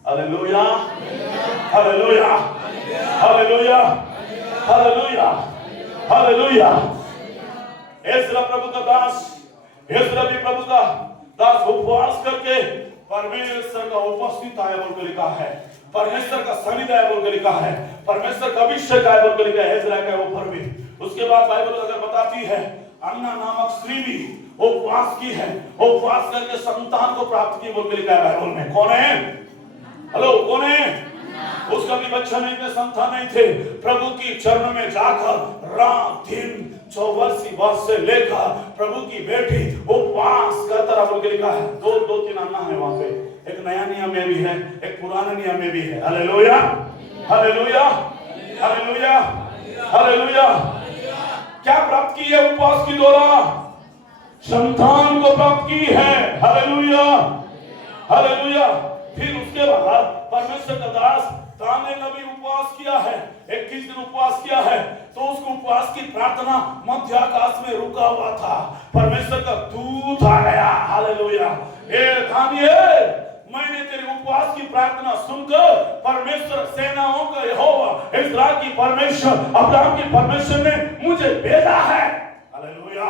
Hallelujah, hallelujah, hallelujah, hallelujah, hallelujah. Ezra प्रभु का दास, एज़रा भी प्रभु का दास उपवास करके परमेश्वर का उपस्थित आया बोल के लिखा है, परमेश्वर का सानिध्य आया बोल के लिखा है, परमेश्वर का अभिषेक आया बोल के लिखा है एज़रा के ऊपर भी। उसके बाद बाइबल अगर बताती है अन्ना नामक स्त्री भी उपवास की है, उपवास करके संतान को प्राप्त की बोल के लिखा है बाइबल में। कौन है? हेलो, कौन है? उसका भी बच्चा नहीं थे, संतान नहीं थे, प्रभु की चरण में जाकर रात दिन 24 वर्ष से लेकर प्रभु की बेटी उपवास करता रहा बोल के लिखा है। दो तीन अन्ना है वहां पे, एक नया नियम में भी है, एक पुराने नियम में भी है। Hallelujah, hallelujah, hallelujah, hallelujah. क्या प्राप्त की है उपवास के द्वारा? संतान को प्राप्त की है। Hallelujah, hallelujah. फिर उसके बाद परमेश्वर का दास दानियेल ने भी उपवास किया है, 21 दिन उपवास किया है। तो उसको उपवास की प्रार्थना मध्य आकाश में रुका हुआ था, परमेश्वर का दूत आ गया। हालेलुया। ए दानियेल, मैंने तेरे उपवास की प्रार्थना सुनकर परमेश्वर सेनाओं का यहोवा, इस्राएल की परमेश्वर, अब्राहम की परमेश्वर ने मुझे भेजा है। हालेलुया।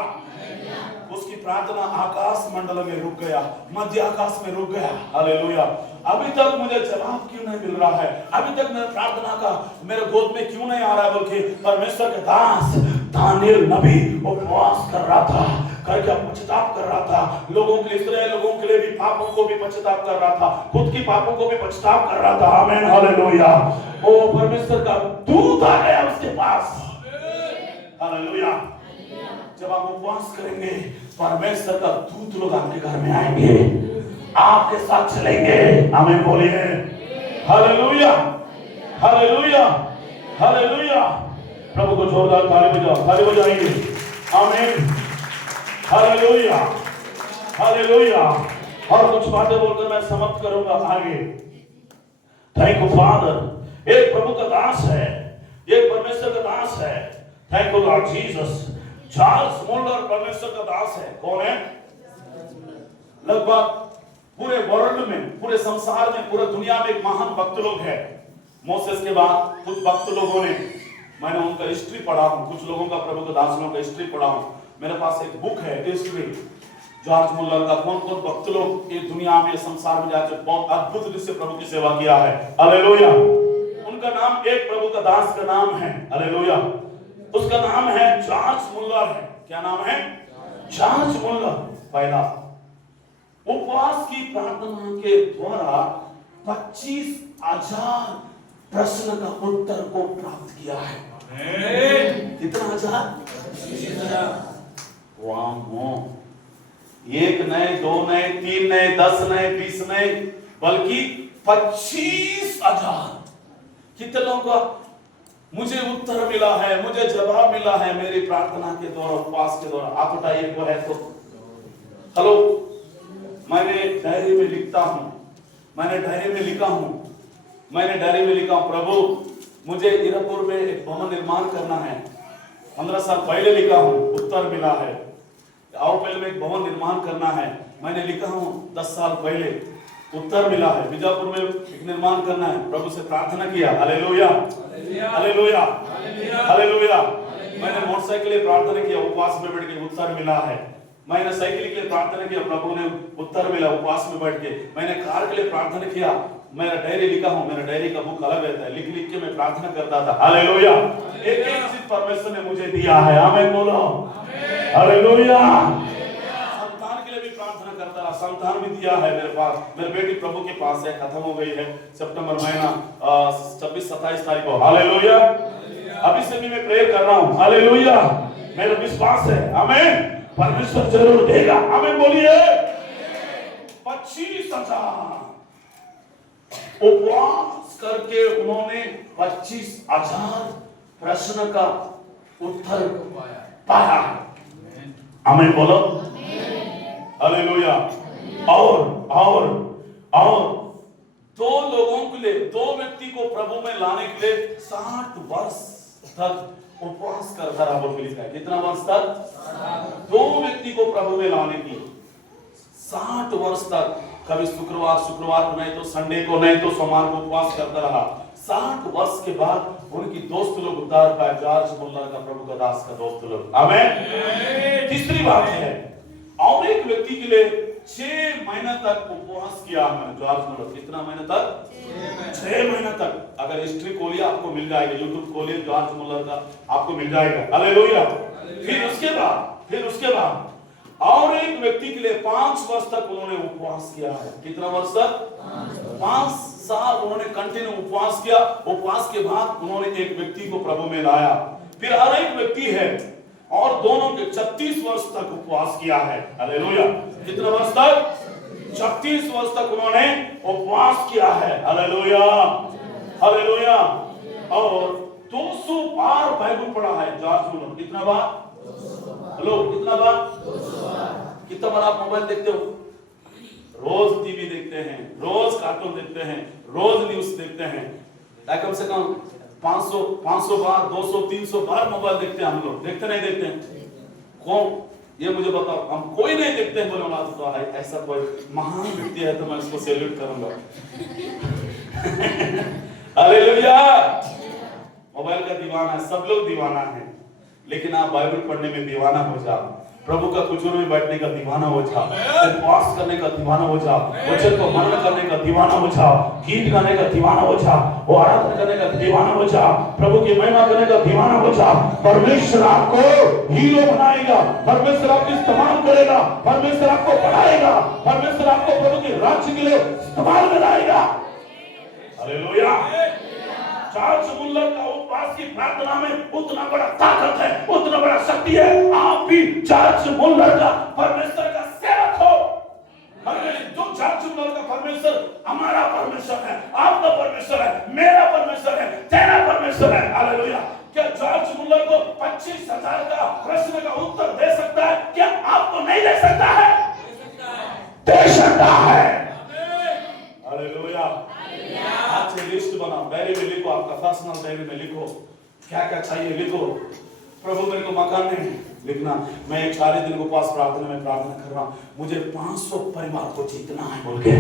उसकी प्रार्थना आकाश मंडल में रुक गया, मध्य आकाश में रुक गया। हालेलुया। अभी तक मुझे जवाब क्यों नहीं मिल रहा है? अभी तक मेरे प्रार्थना का मेरे गोद में क्यों नहीं आ रहा है? बल्कि परमेश्वर के दास दानियेल नबी उपवास कर रहा था, करके पश्चाताप कर रहा था, लोगों के लिए, इस्राएल लोगों के लिए भी, पापों को भी पश्चाताप कर रहा था, खुद की पापों को भी पश्चाताप कर रहा था। आमीन, हालेलुया। ओ परमेश्वर का दूत आ गया उसके पास। हालेलुया। जब आप उपवास करेंगे, परमेश्वर का दूत लोग आपके घर में आएंगे, आपके साथ चलेंगे। आमीन बोलिए। Hallelujah, hallelujah, hallelujah. प्रभु को जोरदार ताली बजाओ, ताली बजाएंगे। आमीन, हालेलुया, हालेलुया। और कुछ बातें बोलकर मैं समाप्त करूंगा आगे। Thank you father. एक प्रभु का दास है, एक परमेश्वर का दास है। Thank you Lord Jesus. Charles Muller परमेश्वर का दास है। कौन है? लगभग पूरे वर्ल्ड में, पूरे संसार में, पूरे दुनिया में एक महान भक्त लोग है। मोसेस के बाद कुछ भक्त लोगों ने, मैंने उनका हिस्ट्री पढ़ा हूं, कुछ लोगों का, प्रभु के दास लोगों का हिस्ट्री पढ़ा हूं। मेरे पास एक बुक है हिस्ट्री जॉर्ज मुलर का, कौन कौन भक्त लोग ये दुनिया में, संसार में जाकर बहुत अद्भुत रीति से प्रभु की सेवा किया है। हालेलुया। उनका नाम, एक प्रभु का दास का नाम है, हालेलुया, उसका नाम है जॉर्ज मुलर है। क्या नाम है? जॉर्ज मुलर। पहला उपवास की प्रार्थना के द्वारा 25,000 प्रश्न का उत्तर को प्राप्त किया है। कितना हजार? 25,000। एक नहीं, दो नहीं, तीन नहीं, 10 नहीं, 20 नहीं, बल्कि 25,000। कितने लोगों का मुझे उत्तर मिला है, मुझे जवाब मिला है मेरी प्रार्थना के द्वारा, उपवास के द्वारा? आप बताइए वो है तो। हेलो, मैंने डायरी में लिखता हूं, मैंने डायरी में लिखा हूं, मैंने डायरी में लिखा हूं, प्रभु मुझे ईरापुर में एक भवन निर्माण करना है। 15 साल पहले लिखा हूं, उत्तर मिला है। आओपल में एक भवन निर्माण करना है, मैंने लिखा हूं 10 साल पहले, उत्तर मिला है। बीजापुर में एक निर्माण करना है, प्रभु से प्रार्थना किया। Hallelujah, hallelujah, hallelujah. मैंने मोटरसाइकिल के लिए प्रार्थना किया, उपवास में बैठ के उत्तर मिला है। मैंने साइकिल के लिए प्रार्थना किया, प्रभु ने उत्तर मिला, उपवास में बैठ के। मैंने कार के लिए प्रार्थना किया, मेरा डायरी लिखा हूं, मेरा डायरी का बुक अलग रहता है, लिख लिख के मैं प्रार्थना करता था। हालेलुया। एक एक चीज परमेश्वर ने मुझे दिया है। आमीन बोलो, हालेलुया। संतान के लिए भी प्रार्थना करता रहा, संतान भी दिया है मेरे पास। मेरी बेटी प्रभु के पास है, खत्म हो गई है सितंबर महीना 26-27 तारीख को। हालेलुया। अभी से भी मैं प्रेयर कर रहा हूं। हालेलुया। मेरा विश्वास है, आमीन, परमेश्वर जरूर देगा। आमीन बोलिए। 25,000 उपवास करके उन्होंने 25,000 प्रश्न का उत्तर पाया। आमीन बोलो, हालेलुया। और दो लोगों के लिए, दो व्यक्ति को प्रभु में लाने के लिए 60 वर्ष तक उपवास करता रहा। बोल फिलिस्तीन कितना वर्ष तक? 2 व्यक्ति को प्रभु में लाने की 60 वर्ष तक, कभी शुक्रवार को नहीं तो संडे को नहीं तो सोमवार को उपवास करता रहा। 60 वर्ष के बाद उनकी दोस्त लोग उद्धार पाए। जॉर्ज मुल्लर का, प्रभु का दास का दोस्त लोग। आमीन। तीसरी बात है, और एक व्यक्ति के लिए 6 महीने तक उपवास किया मैंने। जॉर्ज मुल्लर कितना महीने तक? 6 महीने तक। अगर हिस्ट्री खोलिए आपको मिल जाएगा, यूट्यूब खोलिए जॉर्ज मुल्लर का, आपको मिल जाएगा। हालेलुया। फिर उसके बाद और एक व्यक्ति के लिए 5 वर्ष तक उन्होंने उपवास किया है। कितना वर्ष तक? 5 साल उन्होंने कंटिन्यू उपवास किया। उपवास के बाद उन्होंने एक व्यक्ति को प्रभु में लाया। फिर हर एक व्यक्ति है और दोनों के 36 वर्ष तक उपवास किया है। हालेलुया। कितना वर्ष तक? 36 वर्ष तक उन्होंने उपवास किया है। Hallelujah, hallelujah. और 200 बार बाइबल पढ़ा है जॉर्ज मुल्लर। कितना बार? हेलो, कितना बार? 200 बार। कितना बार आप मोबाइल देखते हो? रोज टीवी देखते हैं, रोज कार्टून देखते हैं, रोज न्यूज देखते हैं। कम से कम 500 बार, 200, 300 बार मोबाइल देखते हैं हम लोग। देखते नहीं देखते हैं? कौन? ये मुझे बताओ। हम कोई नहीं देखते हैं। बोलो ना तो है ऐसा कोई महान व्यक्ति है तो मैं उसको सैल्यूट करूंगा। हालेलुया। मोबाइल का दीवाना है, सब लोग दीवाना है, लेकिन आप बाइबल पढ़ने में दीवाना हो जाओ, प्रभु का कुछ में बैठने का दीवाना हो जाओ, उपवास करने का दीवाना हो जाओ, वचन को मनन करने का दीवाना हो जाओ, गीत गाने का दीवाना हो जाओ, वो आराधना करने का दीवाना हो जाओ, प्रभु की महिमा करने का दीवाना हो जाओ। परमेश्वर आपको हीरो बनाएगा, परमेश्वर आपको इस्तेमाल करेगा, परमेश्वर आपको बढ़ाएगा, परमेश्वर आपको प्रभु के राज्य के लिए इस्तेमाल में लाएगा। हालेलुया। जॉर्ज मुल्लर का उपवास की प्रार्थना में उतना बड़ा ताकत है, उतना बड़ा शक्ति है। आप भी जॉर्ज मुल्लर का, परमेश्वर का सेवक हो। जो जॉर्ज मुल्लर का परमेश्वर हमारा परमेश्वर है, आपका परमेश्वर है, मेरा परमेश्वर है, तेरा परमेश्वर है। हालेलुया। क्या जॉर्ज मुल्लर को 25,000 का प्रश्न का उत्तर दे सकता है? क्या आपको नहीं दे सकता है? दे सकता है। हालेलुया। आज लिस्ट बनाओ, डायरी में लिखो, आपका पर्सनल डायरी में लिखो क्या क्या चाहिए, लिखो। प्रभु मेरे को मकान नहीं लिखना, मैं 40 दिन को उपवास प्रार्थना में प्रार्थना कर रहा हूँ, मुझे 500 परिवार को जीतना है बोल के।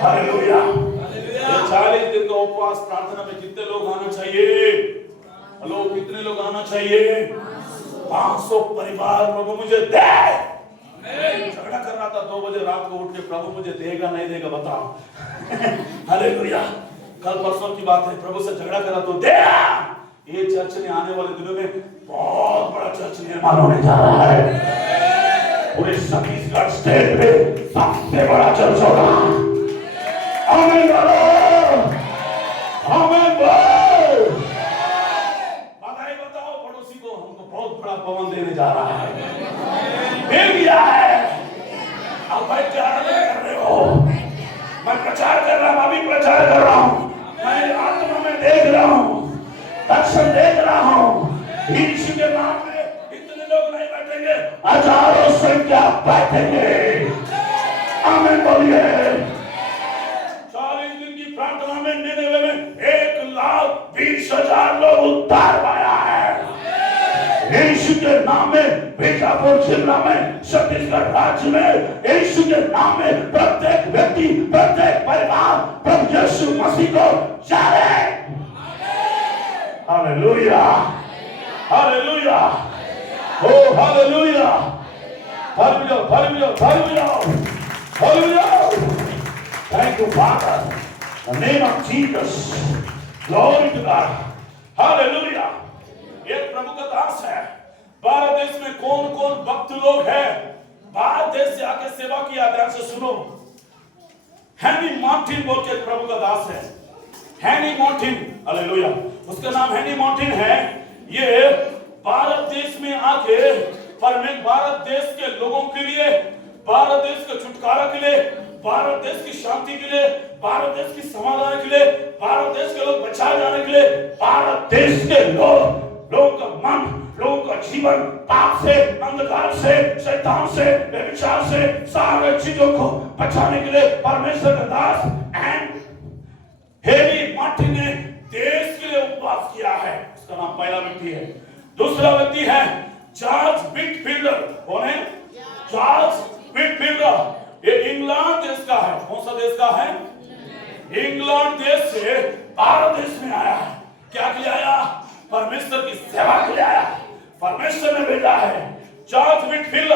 हालेलुया। 40 दिन का उपवास प्रार्थना में कितने लोग आना चाहिए? हेलो, कितने लोग आना चाहिए? 500 परिवार प्रभु मुझे दे। झगड़ा कर रहा था 2 बजे रात को उठ के, प्रभु मुझे देगा नहीं देगा बताओ। हालेलुया। कल परसों की बात है, प्रभु से झगड़ा करा तो दे। ये चर्च ने आने वाले दिनों में बहुत बड़ा चर्च निर्माण होने जा रहा है। पूरे छत्तीसगढ़ स्टेट में सबसे बड़ा चर्च होगा। आमीन बोलो, आमीन बोलो। बधाई बताओ पड़ोसी को, हमको बहुत बड़ा भवन देने जा रहा है। दे दिया है। अब भाई क्या कर रहे हो? मैं प्रचार कर रहा हूं, अभी प्रचार कर रहा हूं, मैं आत्मा में देख रहा हूं, दर्शन देख रहा हूं। यीशु के नाम में इतने लोग नहीं बैठेंगे, हजारों संख्या बैठेंगे। आमीन बोलिए। 40 दिन की प्रार्थना में निनेवे में 1,20,000 लोग उद्धार पाया है। यीशु के नाम में बीजापुर जिला में, छत्तीसगढ़ राज्य में, यीशु के नाम में प्रत्येक व्यक्ति, प्रत्येक परिवार प्रभु यीशु मसीह को जाने। हालेलुया, हालेलुया, ओ hallelujah, hallelujah, hallelujah, hallelujah, hallelujah. Thank you father, in the name of Jesus, glory to God. Hallelujah. एक प्रभु का दास है। भारत देश में कौन कौन भक्त लोग हैं? भारत देश से आके सेवा किया, ध्यान से सुनो। हेनरी मार्टिन बोल के प्रभु का दास है। हेनरी मार्टिन, हालेलुया, उसका नाम हेनरी मार्टिन है। ये भारत देश में आके भारत देश के लोगों के लिए, भारत देश के छुटकारा के लिए, भारत देश की शांति के लिए, भारत देश की समाधान के लिए, भारत देश के लोग बचाए जाने के लिए, भारत देश के लोगों का मन, लोगों का जीवन पाप से, अंधकार से, शैतान से, व्यभिचार से, सारे चीजों को बचाने के लिए परमेश्वर का दास एंड हेनरी मार्टिन ने देश के लिए उपवास किया है। उसका नाम पहला व्यक्ति है। दूसरा व्यक्ति है चार्ल्स व्हिटफील्ड। कौन है? Charles Whitfield. ये इंग्लैंड देश का है। कौन सा देश का है? इंग्लैंड देश से भारत देश में आया है। क्या के लिए आया? परमेश्वर की सेवा के लिए आया। परमेश्वर ने भेजा है। चार्ल्स व्हिटफील्ड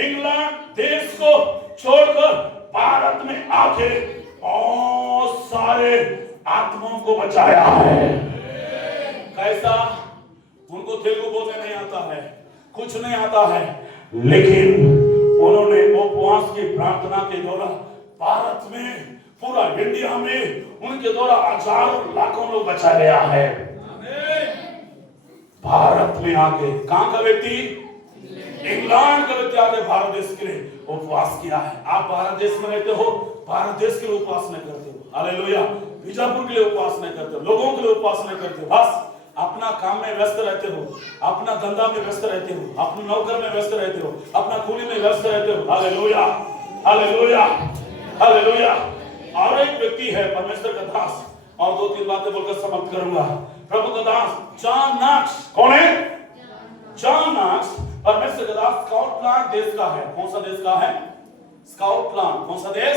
इंग्लैंड देश को छोड़कर भारत में आके बहुत सारे आत्माओं को बचाया है। कैसा? उनको तेलुगु बोलने नहीं आता है, कुछ नहीं आता है, लेकिन उन्होंने उपवास की प्रार्थना के द्वारा भारत में, पूरा इंडिया में उनके द्वारा हजारों लाखों लोग बचा गया है। भारत में आके कहां का व्यक्ति? इंग्लैंड का व्यक्ति आके भारत देश के लिए उपवास किया है। आप भारत देश में रहते हो, भारत देश के लिए उपवास नहीं करते हो। हालेलुया। बीजापुर के लिए उपवास नहीं करते हो, लोगों के लिए उपवास नहीं करते हो, बस अपना काम में व्यस्त रहते हो, अपना धंधा में व्यस्त रहते हो, अपने नौकर में व्यस्त रहते हो, अपना कूली में व्यस्त रहते हो। Hallelujah, hallelujah, hallelujah. और एक व्यक्ति है परमेश्वर का दास, और दो तीन बातें बोलकर समाप्त करूंगा। प्रभु का दास जॉन नॉक्स। कौन है? जॉन नॉक्स परमेश्वर का दास स्कॉटलैंड देश का है। कौन सा देश का है? स्कॉटलैंड। कौन सा देश?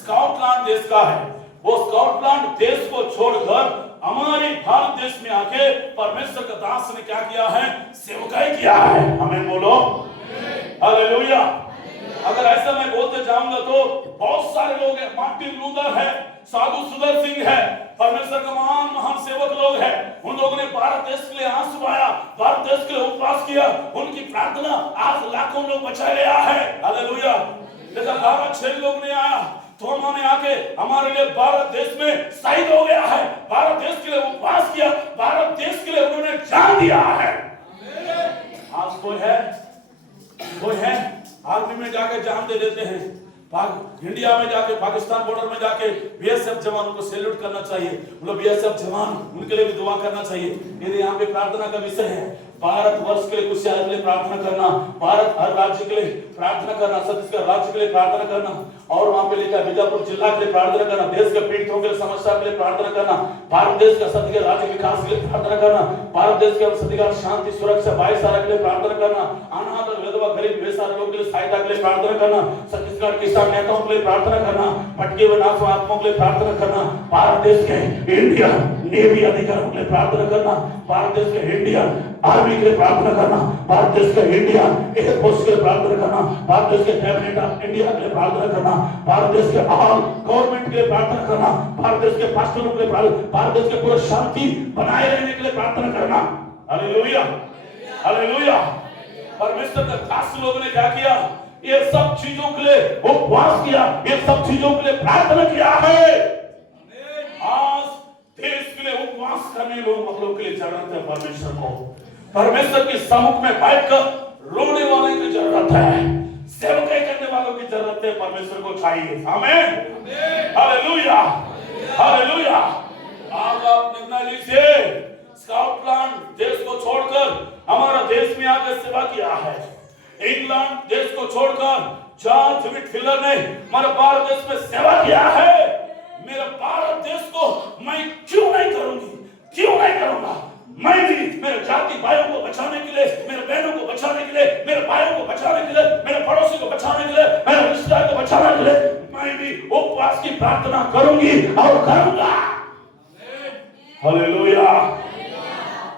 स्कॉटलैंड देश का है। वो स्कॉटलैंड देश को छोड़कर हमारे भारत देश में आके परमेश्वर का दास ने क्या किया है? सेवकाई किया है। हमें बोलो हालेलुया। अगर ऐसा मैं बोलते जाऊंगा तो बहुत सारे लोग हैं। मार्टिन लूथर है, साधु सुंदर सिंह है, परमेश्वर का महान महान सेवक लोग हैं। उन लोगों ने भारत देश के लिए आंसू बहाया, भारत देश के लिए उपवास किया। उनकी प्रार्थना आज लाखों लोग बचा गया है। हालेलुया। लेकिन 12 लोग ने आया, थोमा ने आके हमारे लिए भारत देश में शहीद हो गया है। भारत देश के लिए उपवास किया, भारत देश के लिए उन्होंने जान दिया है। आज कोई है? कोई है? आर्मी में जाके जान दे देते हैं। इंडिया में जाके, पाकिस्तान बॉर्डर में जाके बीएसएफ जवानों को सैल्यूट करना चाहिए। मतलब बीएसएफ जवान, उनके लिए भी दुआ करना चाहिए। यदि यहाँ पे प्रार्थना का विषय है, भारत वर्ष के लिए, कुछ शहर के लिए प्रार्थना करना, भारत हर राज्य के लिए प्रार्थना करना, छत्तीसगढ़ राज्य के लिए प्रार्थना करना, और वहां पे लिखा बीजापुर जिला के लिए प्रार्थना करना, देश के पीड़ितों के समस्या के लिए प्रार्थना करना, भारत देश का सदी राज्य विकास के लिए प्रार्थना करना, भारत देश के सदी शांति सुरक्षा भाईचारा के लिए प्रार्थना करना, अनाथ विधवा गरीब बेसहारा लोगों के लिए सहायता के लिए प्रार्थना करना, छत्तीसगढ़ किसान नेताओं के लिए प्रार्थना करना, भटके हुए नाथ आत्माओं के लिए प्रार्थना करना, भारत देश के इंडियन नेवी अधिकारियों के लिए प्रार्थना करना, भारत देश के इंडियन आर्मी के लिए प्रार्थना करना, भारत देश के इंडियन एयरफोर्स के लिए प्रार्थना करना, भारत देश के कैबिनेट ऑफ इंडिया के लिए प्रार्थना करना, भारत देश के ऑल गवर्नमेंट के लिए प्रार्थना करना, भारत देश के पास्टरों के लिए भारत देश के पूरे शांति बनाए रहने के लिए प्रार्थना करना। Hallelujah, hallelujah. परमेश्वर का दास लोगों ने क्या किया? ये सब चीजों के लिए उपवास किया, ये सब चीजों के लिए प्रार्थना किया है। आज देश के लिए उपवास करने लोगों के लिए जरूरत है। परमेश्वर को, परमेश्वर के सम्मुख में बैठकर रोने वाले की जरूरत है, सेवकाई करने वालों की जरूरत है। परमेश्वर को चाहिए। आमीन, हालेलुया, हालेलुया। आज आप निर्णय लीजिए, स्कॉटलैंड देश को छोड़कर हमारा देश में आकर सेवा किया है। इंग्लैंड देश को छोड़कर चार्ल्स व्हिटफील्ड ने हमारे भारत देश में सेवा किया है। मेरे भारत देश को मैं क्यों नहीं करूंगी? क्यों नहीं करूंगा? मैं भी मेरे जाति भाइयों को बचाने के लिए, मेरे बहनों को बचाने के लिए, मेरे भाइयों को बचाने के लिए, मेरे पड़ोसी को बचाने के लिए, मेरे रिश्तेदार को बचाने के लिए मैं भी उपवास की प्रार्थना करूंगी और करूंगा। हालेलुया।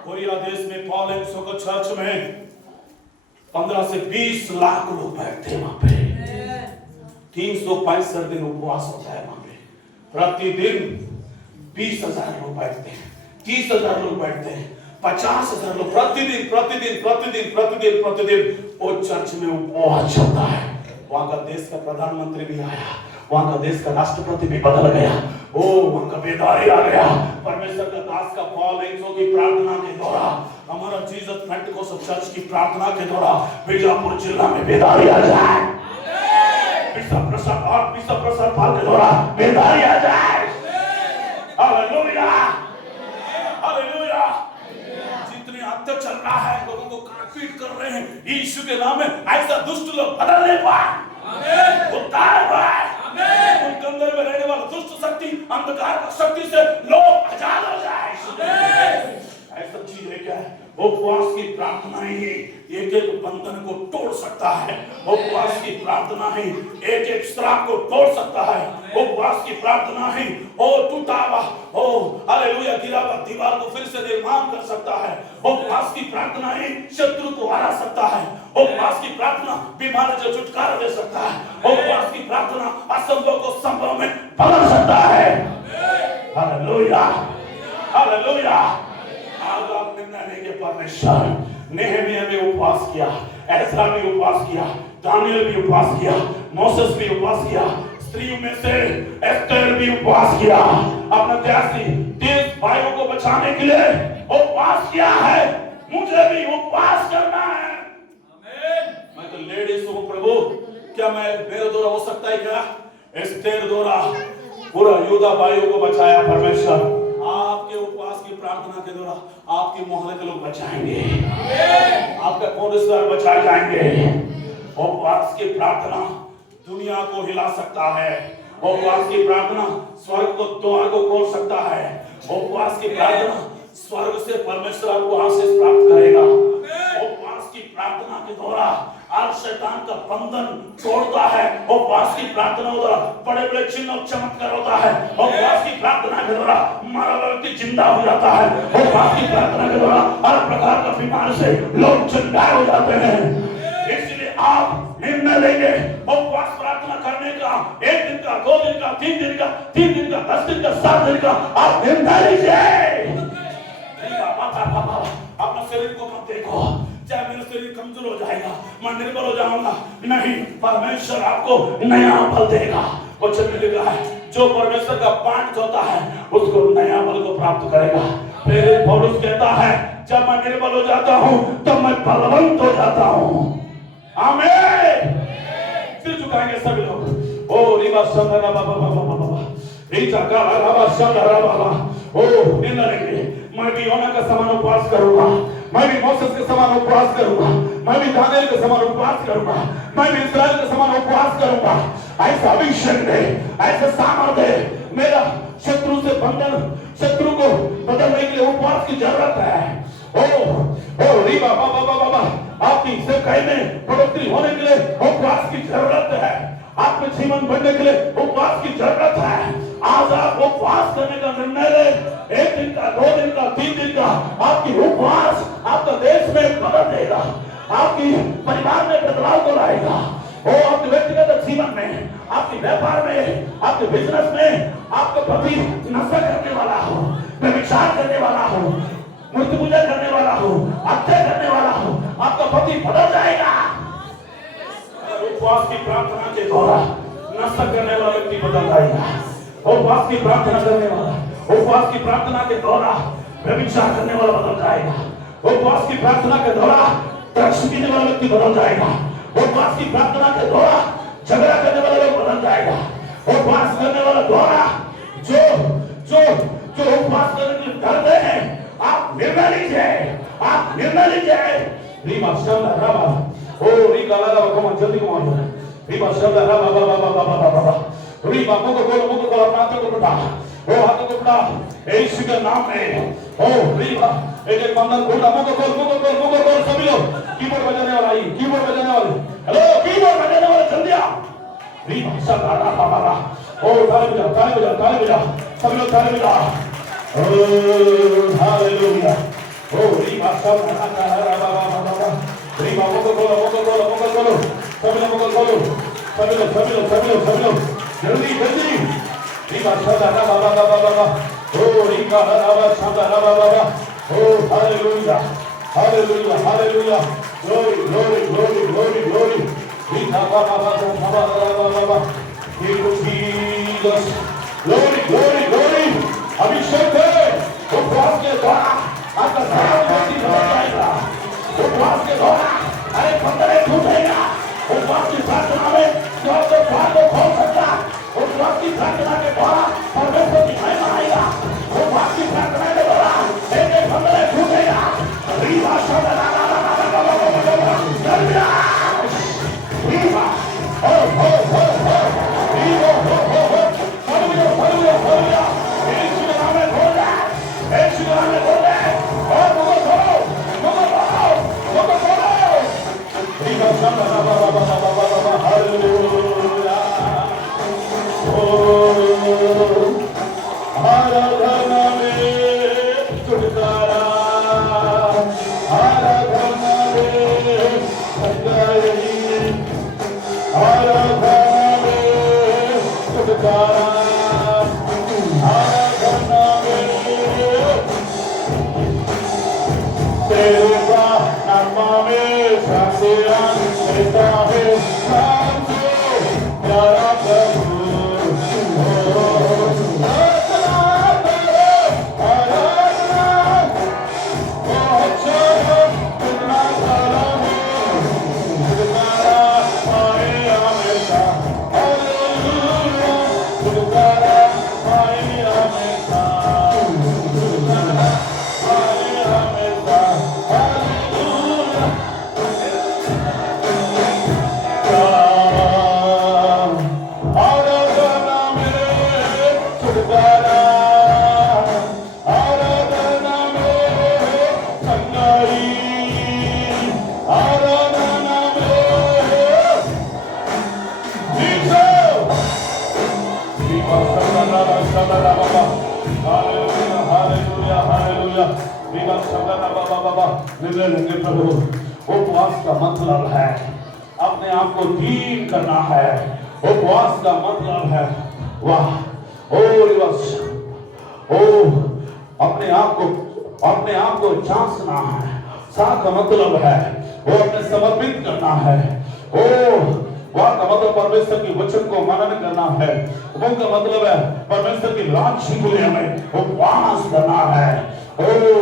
कोरिया देश में पॉल एंड सोको चर्च में 15 से 20 लाख लोग बैठते हैं। वहां पे 365 दिन उपवास होता है। वहां पे प्रतिदिन 20,000 लोग बैठते हैं, 30,000 लोग बैठते हैं, 50,000 लोग प्रतिदिन प्रतिदिन प्रतिदिन प्रतिदिन प्रतिदिन वो चर्च में उपवास चलता है। वहां का देश का प्रधानमंत्री भी आया, वहां का देश का राष्ट्रपति भी बदल गया। ओ वहां का बेदारी आ गया। परमेश्वर का दास का पॉल एंसो की प्रार्थना के द्वारा, हमारा जीसस पेंटिकोस्ट चर्च की प्रार्थना के द्वारा बीजापुर जिला में बेदारी आ जाए। बिशप प्रसाद पाल के द्वारा बेदारी आ जाए। Hallelujah, hallelujah. जितनी हत्या चल रहा है, लोगों को काट-पीट कर रहे हैं, यीशु के नाम में ऐसा दुष्ट लोग बदल नहीं पाए, उद्धार पाए। उनके अंदर में रहने वाला दुष्ट शक्ति, अंधकार की शक्ति से लोग आजाद हो जाए। ऐसा चीज है है, उपवास की प्रार्थना ही एक एक बंधन को तोड़ सकता है। उपवास की प्रार्थना ही एक एक श्राप को तोड़ सकता है। उपवास की प्रार्थना ही टूटा हुआ हालेलुया गिरा हुआ दीवार को फिर से निर्माण कर सकता है। उपवास की प्रार्थना ही शत्रु को हरा सकता है। उपवास की प्रार्थना बीमारी से छुटकारा दे सकता है। उपवास की प्रार्थना असंभव को संभव में बदल सकता है। Hallelujah hallelujah. आज आप निर्णय लेंगे परमेश्वर। नेहमिया ने उपवास किया, एस्रा भी उपवास किया, दानियल भी उपवास किया, मोसेस भी उपवास किया, स्त्रियों में से एस्तर भी उपवास किया। अपने 30 भाइयों को बचाने के लिए उपवास किया है। मुझे भी उपवास करना है। मैं तो लेडीज हूं प्रभु, क्या मेरे द्वारा हो सकता है क्या? एस्तर द्वारा पूरा यूदा भाइयों को बचाया परमेश्वर। आपके उपवास की प्रार्थना के द्वारा आपके मोहल्ले के लोग बचाएंगे, आपका कौन रिश्तेदार बचाए जाएंगे। उपवास की प्रार्थना दुनिया को हिला सकता है। उपवास की प्रार्थना स्वर्ग को द्वार को खोल सकता है। उपवास की प्रार्थना स्वर्ग से परमेश्वर आपको आशीष प्राप्त करेगा। उपवास की प्रार्थना के द्वारा आज शैतान का बंधन तोड़ता है। उपवास की प्रार्थना द्वारा बड़े बड़े चिन्ह और चमत्कार होता है। उपवास की प्रार्थना के द्वारा मरा हुआ व्यक्ति जिंदा हो जाता है। उपवास की प्रार्थना के द्वारा हर प्रकार का बीमारी से लोग जिंदा हो जाते हैं। इसलिए आप निर्णय लेंगे उपवास प्रार्थना करने का। 1 दिन का, 2 दिन का, 3 दिन का, 3 दिन का, 10 दिन का, 7 दिन का आप निर्णय लीजिए। अपना शरीर को मत देखो, चाहे मेरा शरीर कमजोर हो जाएगा, मैं निर्बल हो जाऊंगा, नहीं, परमेश्वर आपको नया बल देगा। वचन में लिखा है जो परमेश्वर का पाठ होता है उसको नया बल को प्राप्त करेगा। फिर पौलुस कहता है जब मैं निर्बल हो जाता हूं तो मैं बलवंत हो जाता हूं। आमीन। सिर झुकाएंगे सभी लोग। ओ रिवा संदरा बाबा बाबा बाबा रीचा का राबा संदरा बाबा। ओ निर्णय लेंगे मैं भी योना का समान उपवास करूंगा, मैं भी मोसेस के समान उपवास करूंगा, मैं भी दानियल के समान उपवास करूंगा, मैं भी इस्राएल के समान उपवास करूंगा। ऐसा अभिषेक दे, ऐसा सामर्थ्य दे। मेरा शत्रु से बंधन, शत्रु को बदलने के लिए उपवास की जरूरत है। ओ री बाबा बाबा बाबा आपकी सेवकाई में बढ़ोतरी होने के लिए उपवास की जरूरत है। आपके जीवन बढ़ने के लिए उपवास की जरूरत है। आज आप उपवास करने का निर्णय ले। 1 दिन का, 2 दिन का, 3 दिन का आपकी उपवास आपका देश में बदल देगा, आपकी परिवार में बदलाव को लाएगा। आपके व्यक्तिगत जीवन में, आपके व्यापार में, आपके बिजनेस में आपका पति नशा करने वाला हो, व्यभिचार करने वाला हो, मूर्ति पूजा करने वाला हो, हत्या करने वाला हो, आपका पति बदल जाएगा। उपवास की प्रार्थना के द्वारा नशा करने वाला व्यक्ति बदल जाएगा। उपवास की प्रार्थना करने वाला, उपवास की प्रार्थना के द्वारा व्यभिचार करने वाला बदल जाएगा। उपवास की प्रार्थना के द्वारा ड्रग्स पीने वाला व्यक्ति बदल जाएगा। उपवास की प्रार्थना के द्वारा झगड़ा करने वाला लोग बदल जाएगा। उपवास करने वाला द्वारा जो जो जो उपवास करने के लिए डरते हैं आप निर्णय लीजिए, आप निर्णय लीजिए। रीमा शब्द राबा ओ री गाला राबा कम जल्दी कम आ रीमा शब्द राबा बाबा बाबा बाबा बाबा रीमा मुझको बोलो अपना हाथों को उठा, वो हाथों को उठा यीशु के नाम में। ओ रीमा एक एक बंधन खोलना। मुझको बोल सभी लोग कीबोर्ड बजाने वाला ही, कीबोर्ड बजाने वाले, हेलो कीबोर्ड बजाने वाले जल्दी आ। रीमा शब्द राबा बाबा ओ ताली बजा ताली बजा ताली बजा सभी लोग ताली बजा। हालेलुया। ओ रीमा शब्द राबा बाबा रीमा मुझको बोलो सभी लोग जल्दी जल्दी रीमा शब्द राबा बाबा ओ रीमा राबा शब्द राबा बाबा ओ hallelujah hallelujah hallelujah glory glory glory glory glory रीमा बाबा बाबा thank you Jesus glory glory glory. अभिषेक है उपवास के द्वारा आपका सारा व्यक्ति बदल जाएगा। उपवास के द्वारा अरे बंधन टूटेगा। उपवास की प्रार्थना में द्वार को खोल सकता। उपवास की प्रार्थना के द्वारा परमेश्वर की महिमा आएगा। उपवास की प्रार्थना के द्वारा एक बंधन टूटेगा। रीवा शब्द रीवा हो रीवा हो यीशु के नाम में खोल जा। मेरे प्रार्थना में शांतियां देता है सबसे प्यारा प्रभु प्रभु उपवास का मतलब है अपने आप को दीन करना है। उपवास का मतलब है वाह ओ अपने आप को जांचना है। साथ का मतलब है वो अपने समर्पित करना है। वहाँ का मतलब परमेश्वर के वचन को मनन करना है। वो का मतलब है परमेश्वर के राज्य के लिए हमें उपवास करना है।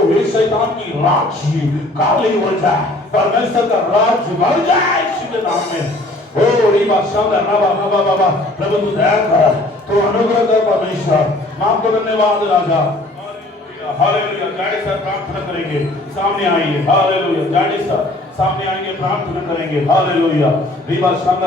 ये शैतान की राज्य काली हो जाए, परमेश्वर का राज्य बढ़ जाए इसके नाम में। रीबा शब्द बाबा प्रभु तू दया कर, तू अनुग्रह कर परमेश्वर। माफ को धन्यवाद राजा। हालेलुया। जाने सर प्रार्थना करेंगे, सामने आइए। हालेलुया। जाने सर सामने आएंगे, प्रार्थना करेंगे। हालेलुया। रीबा शब्द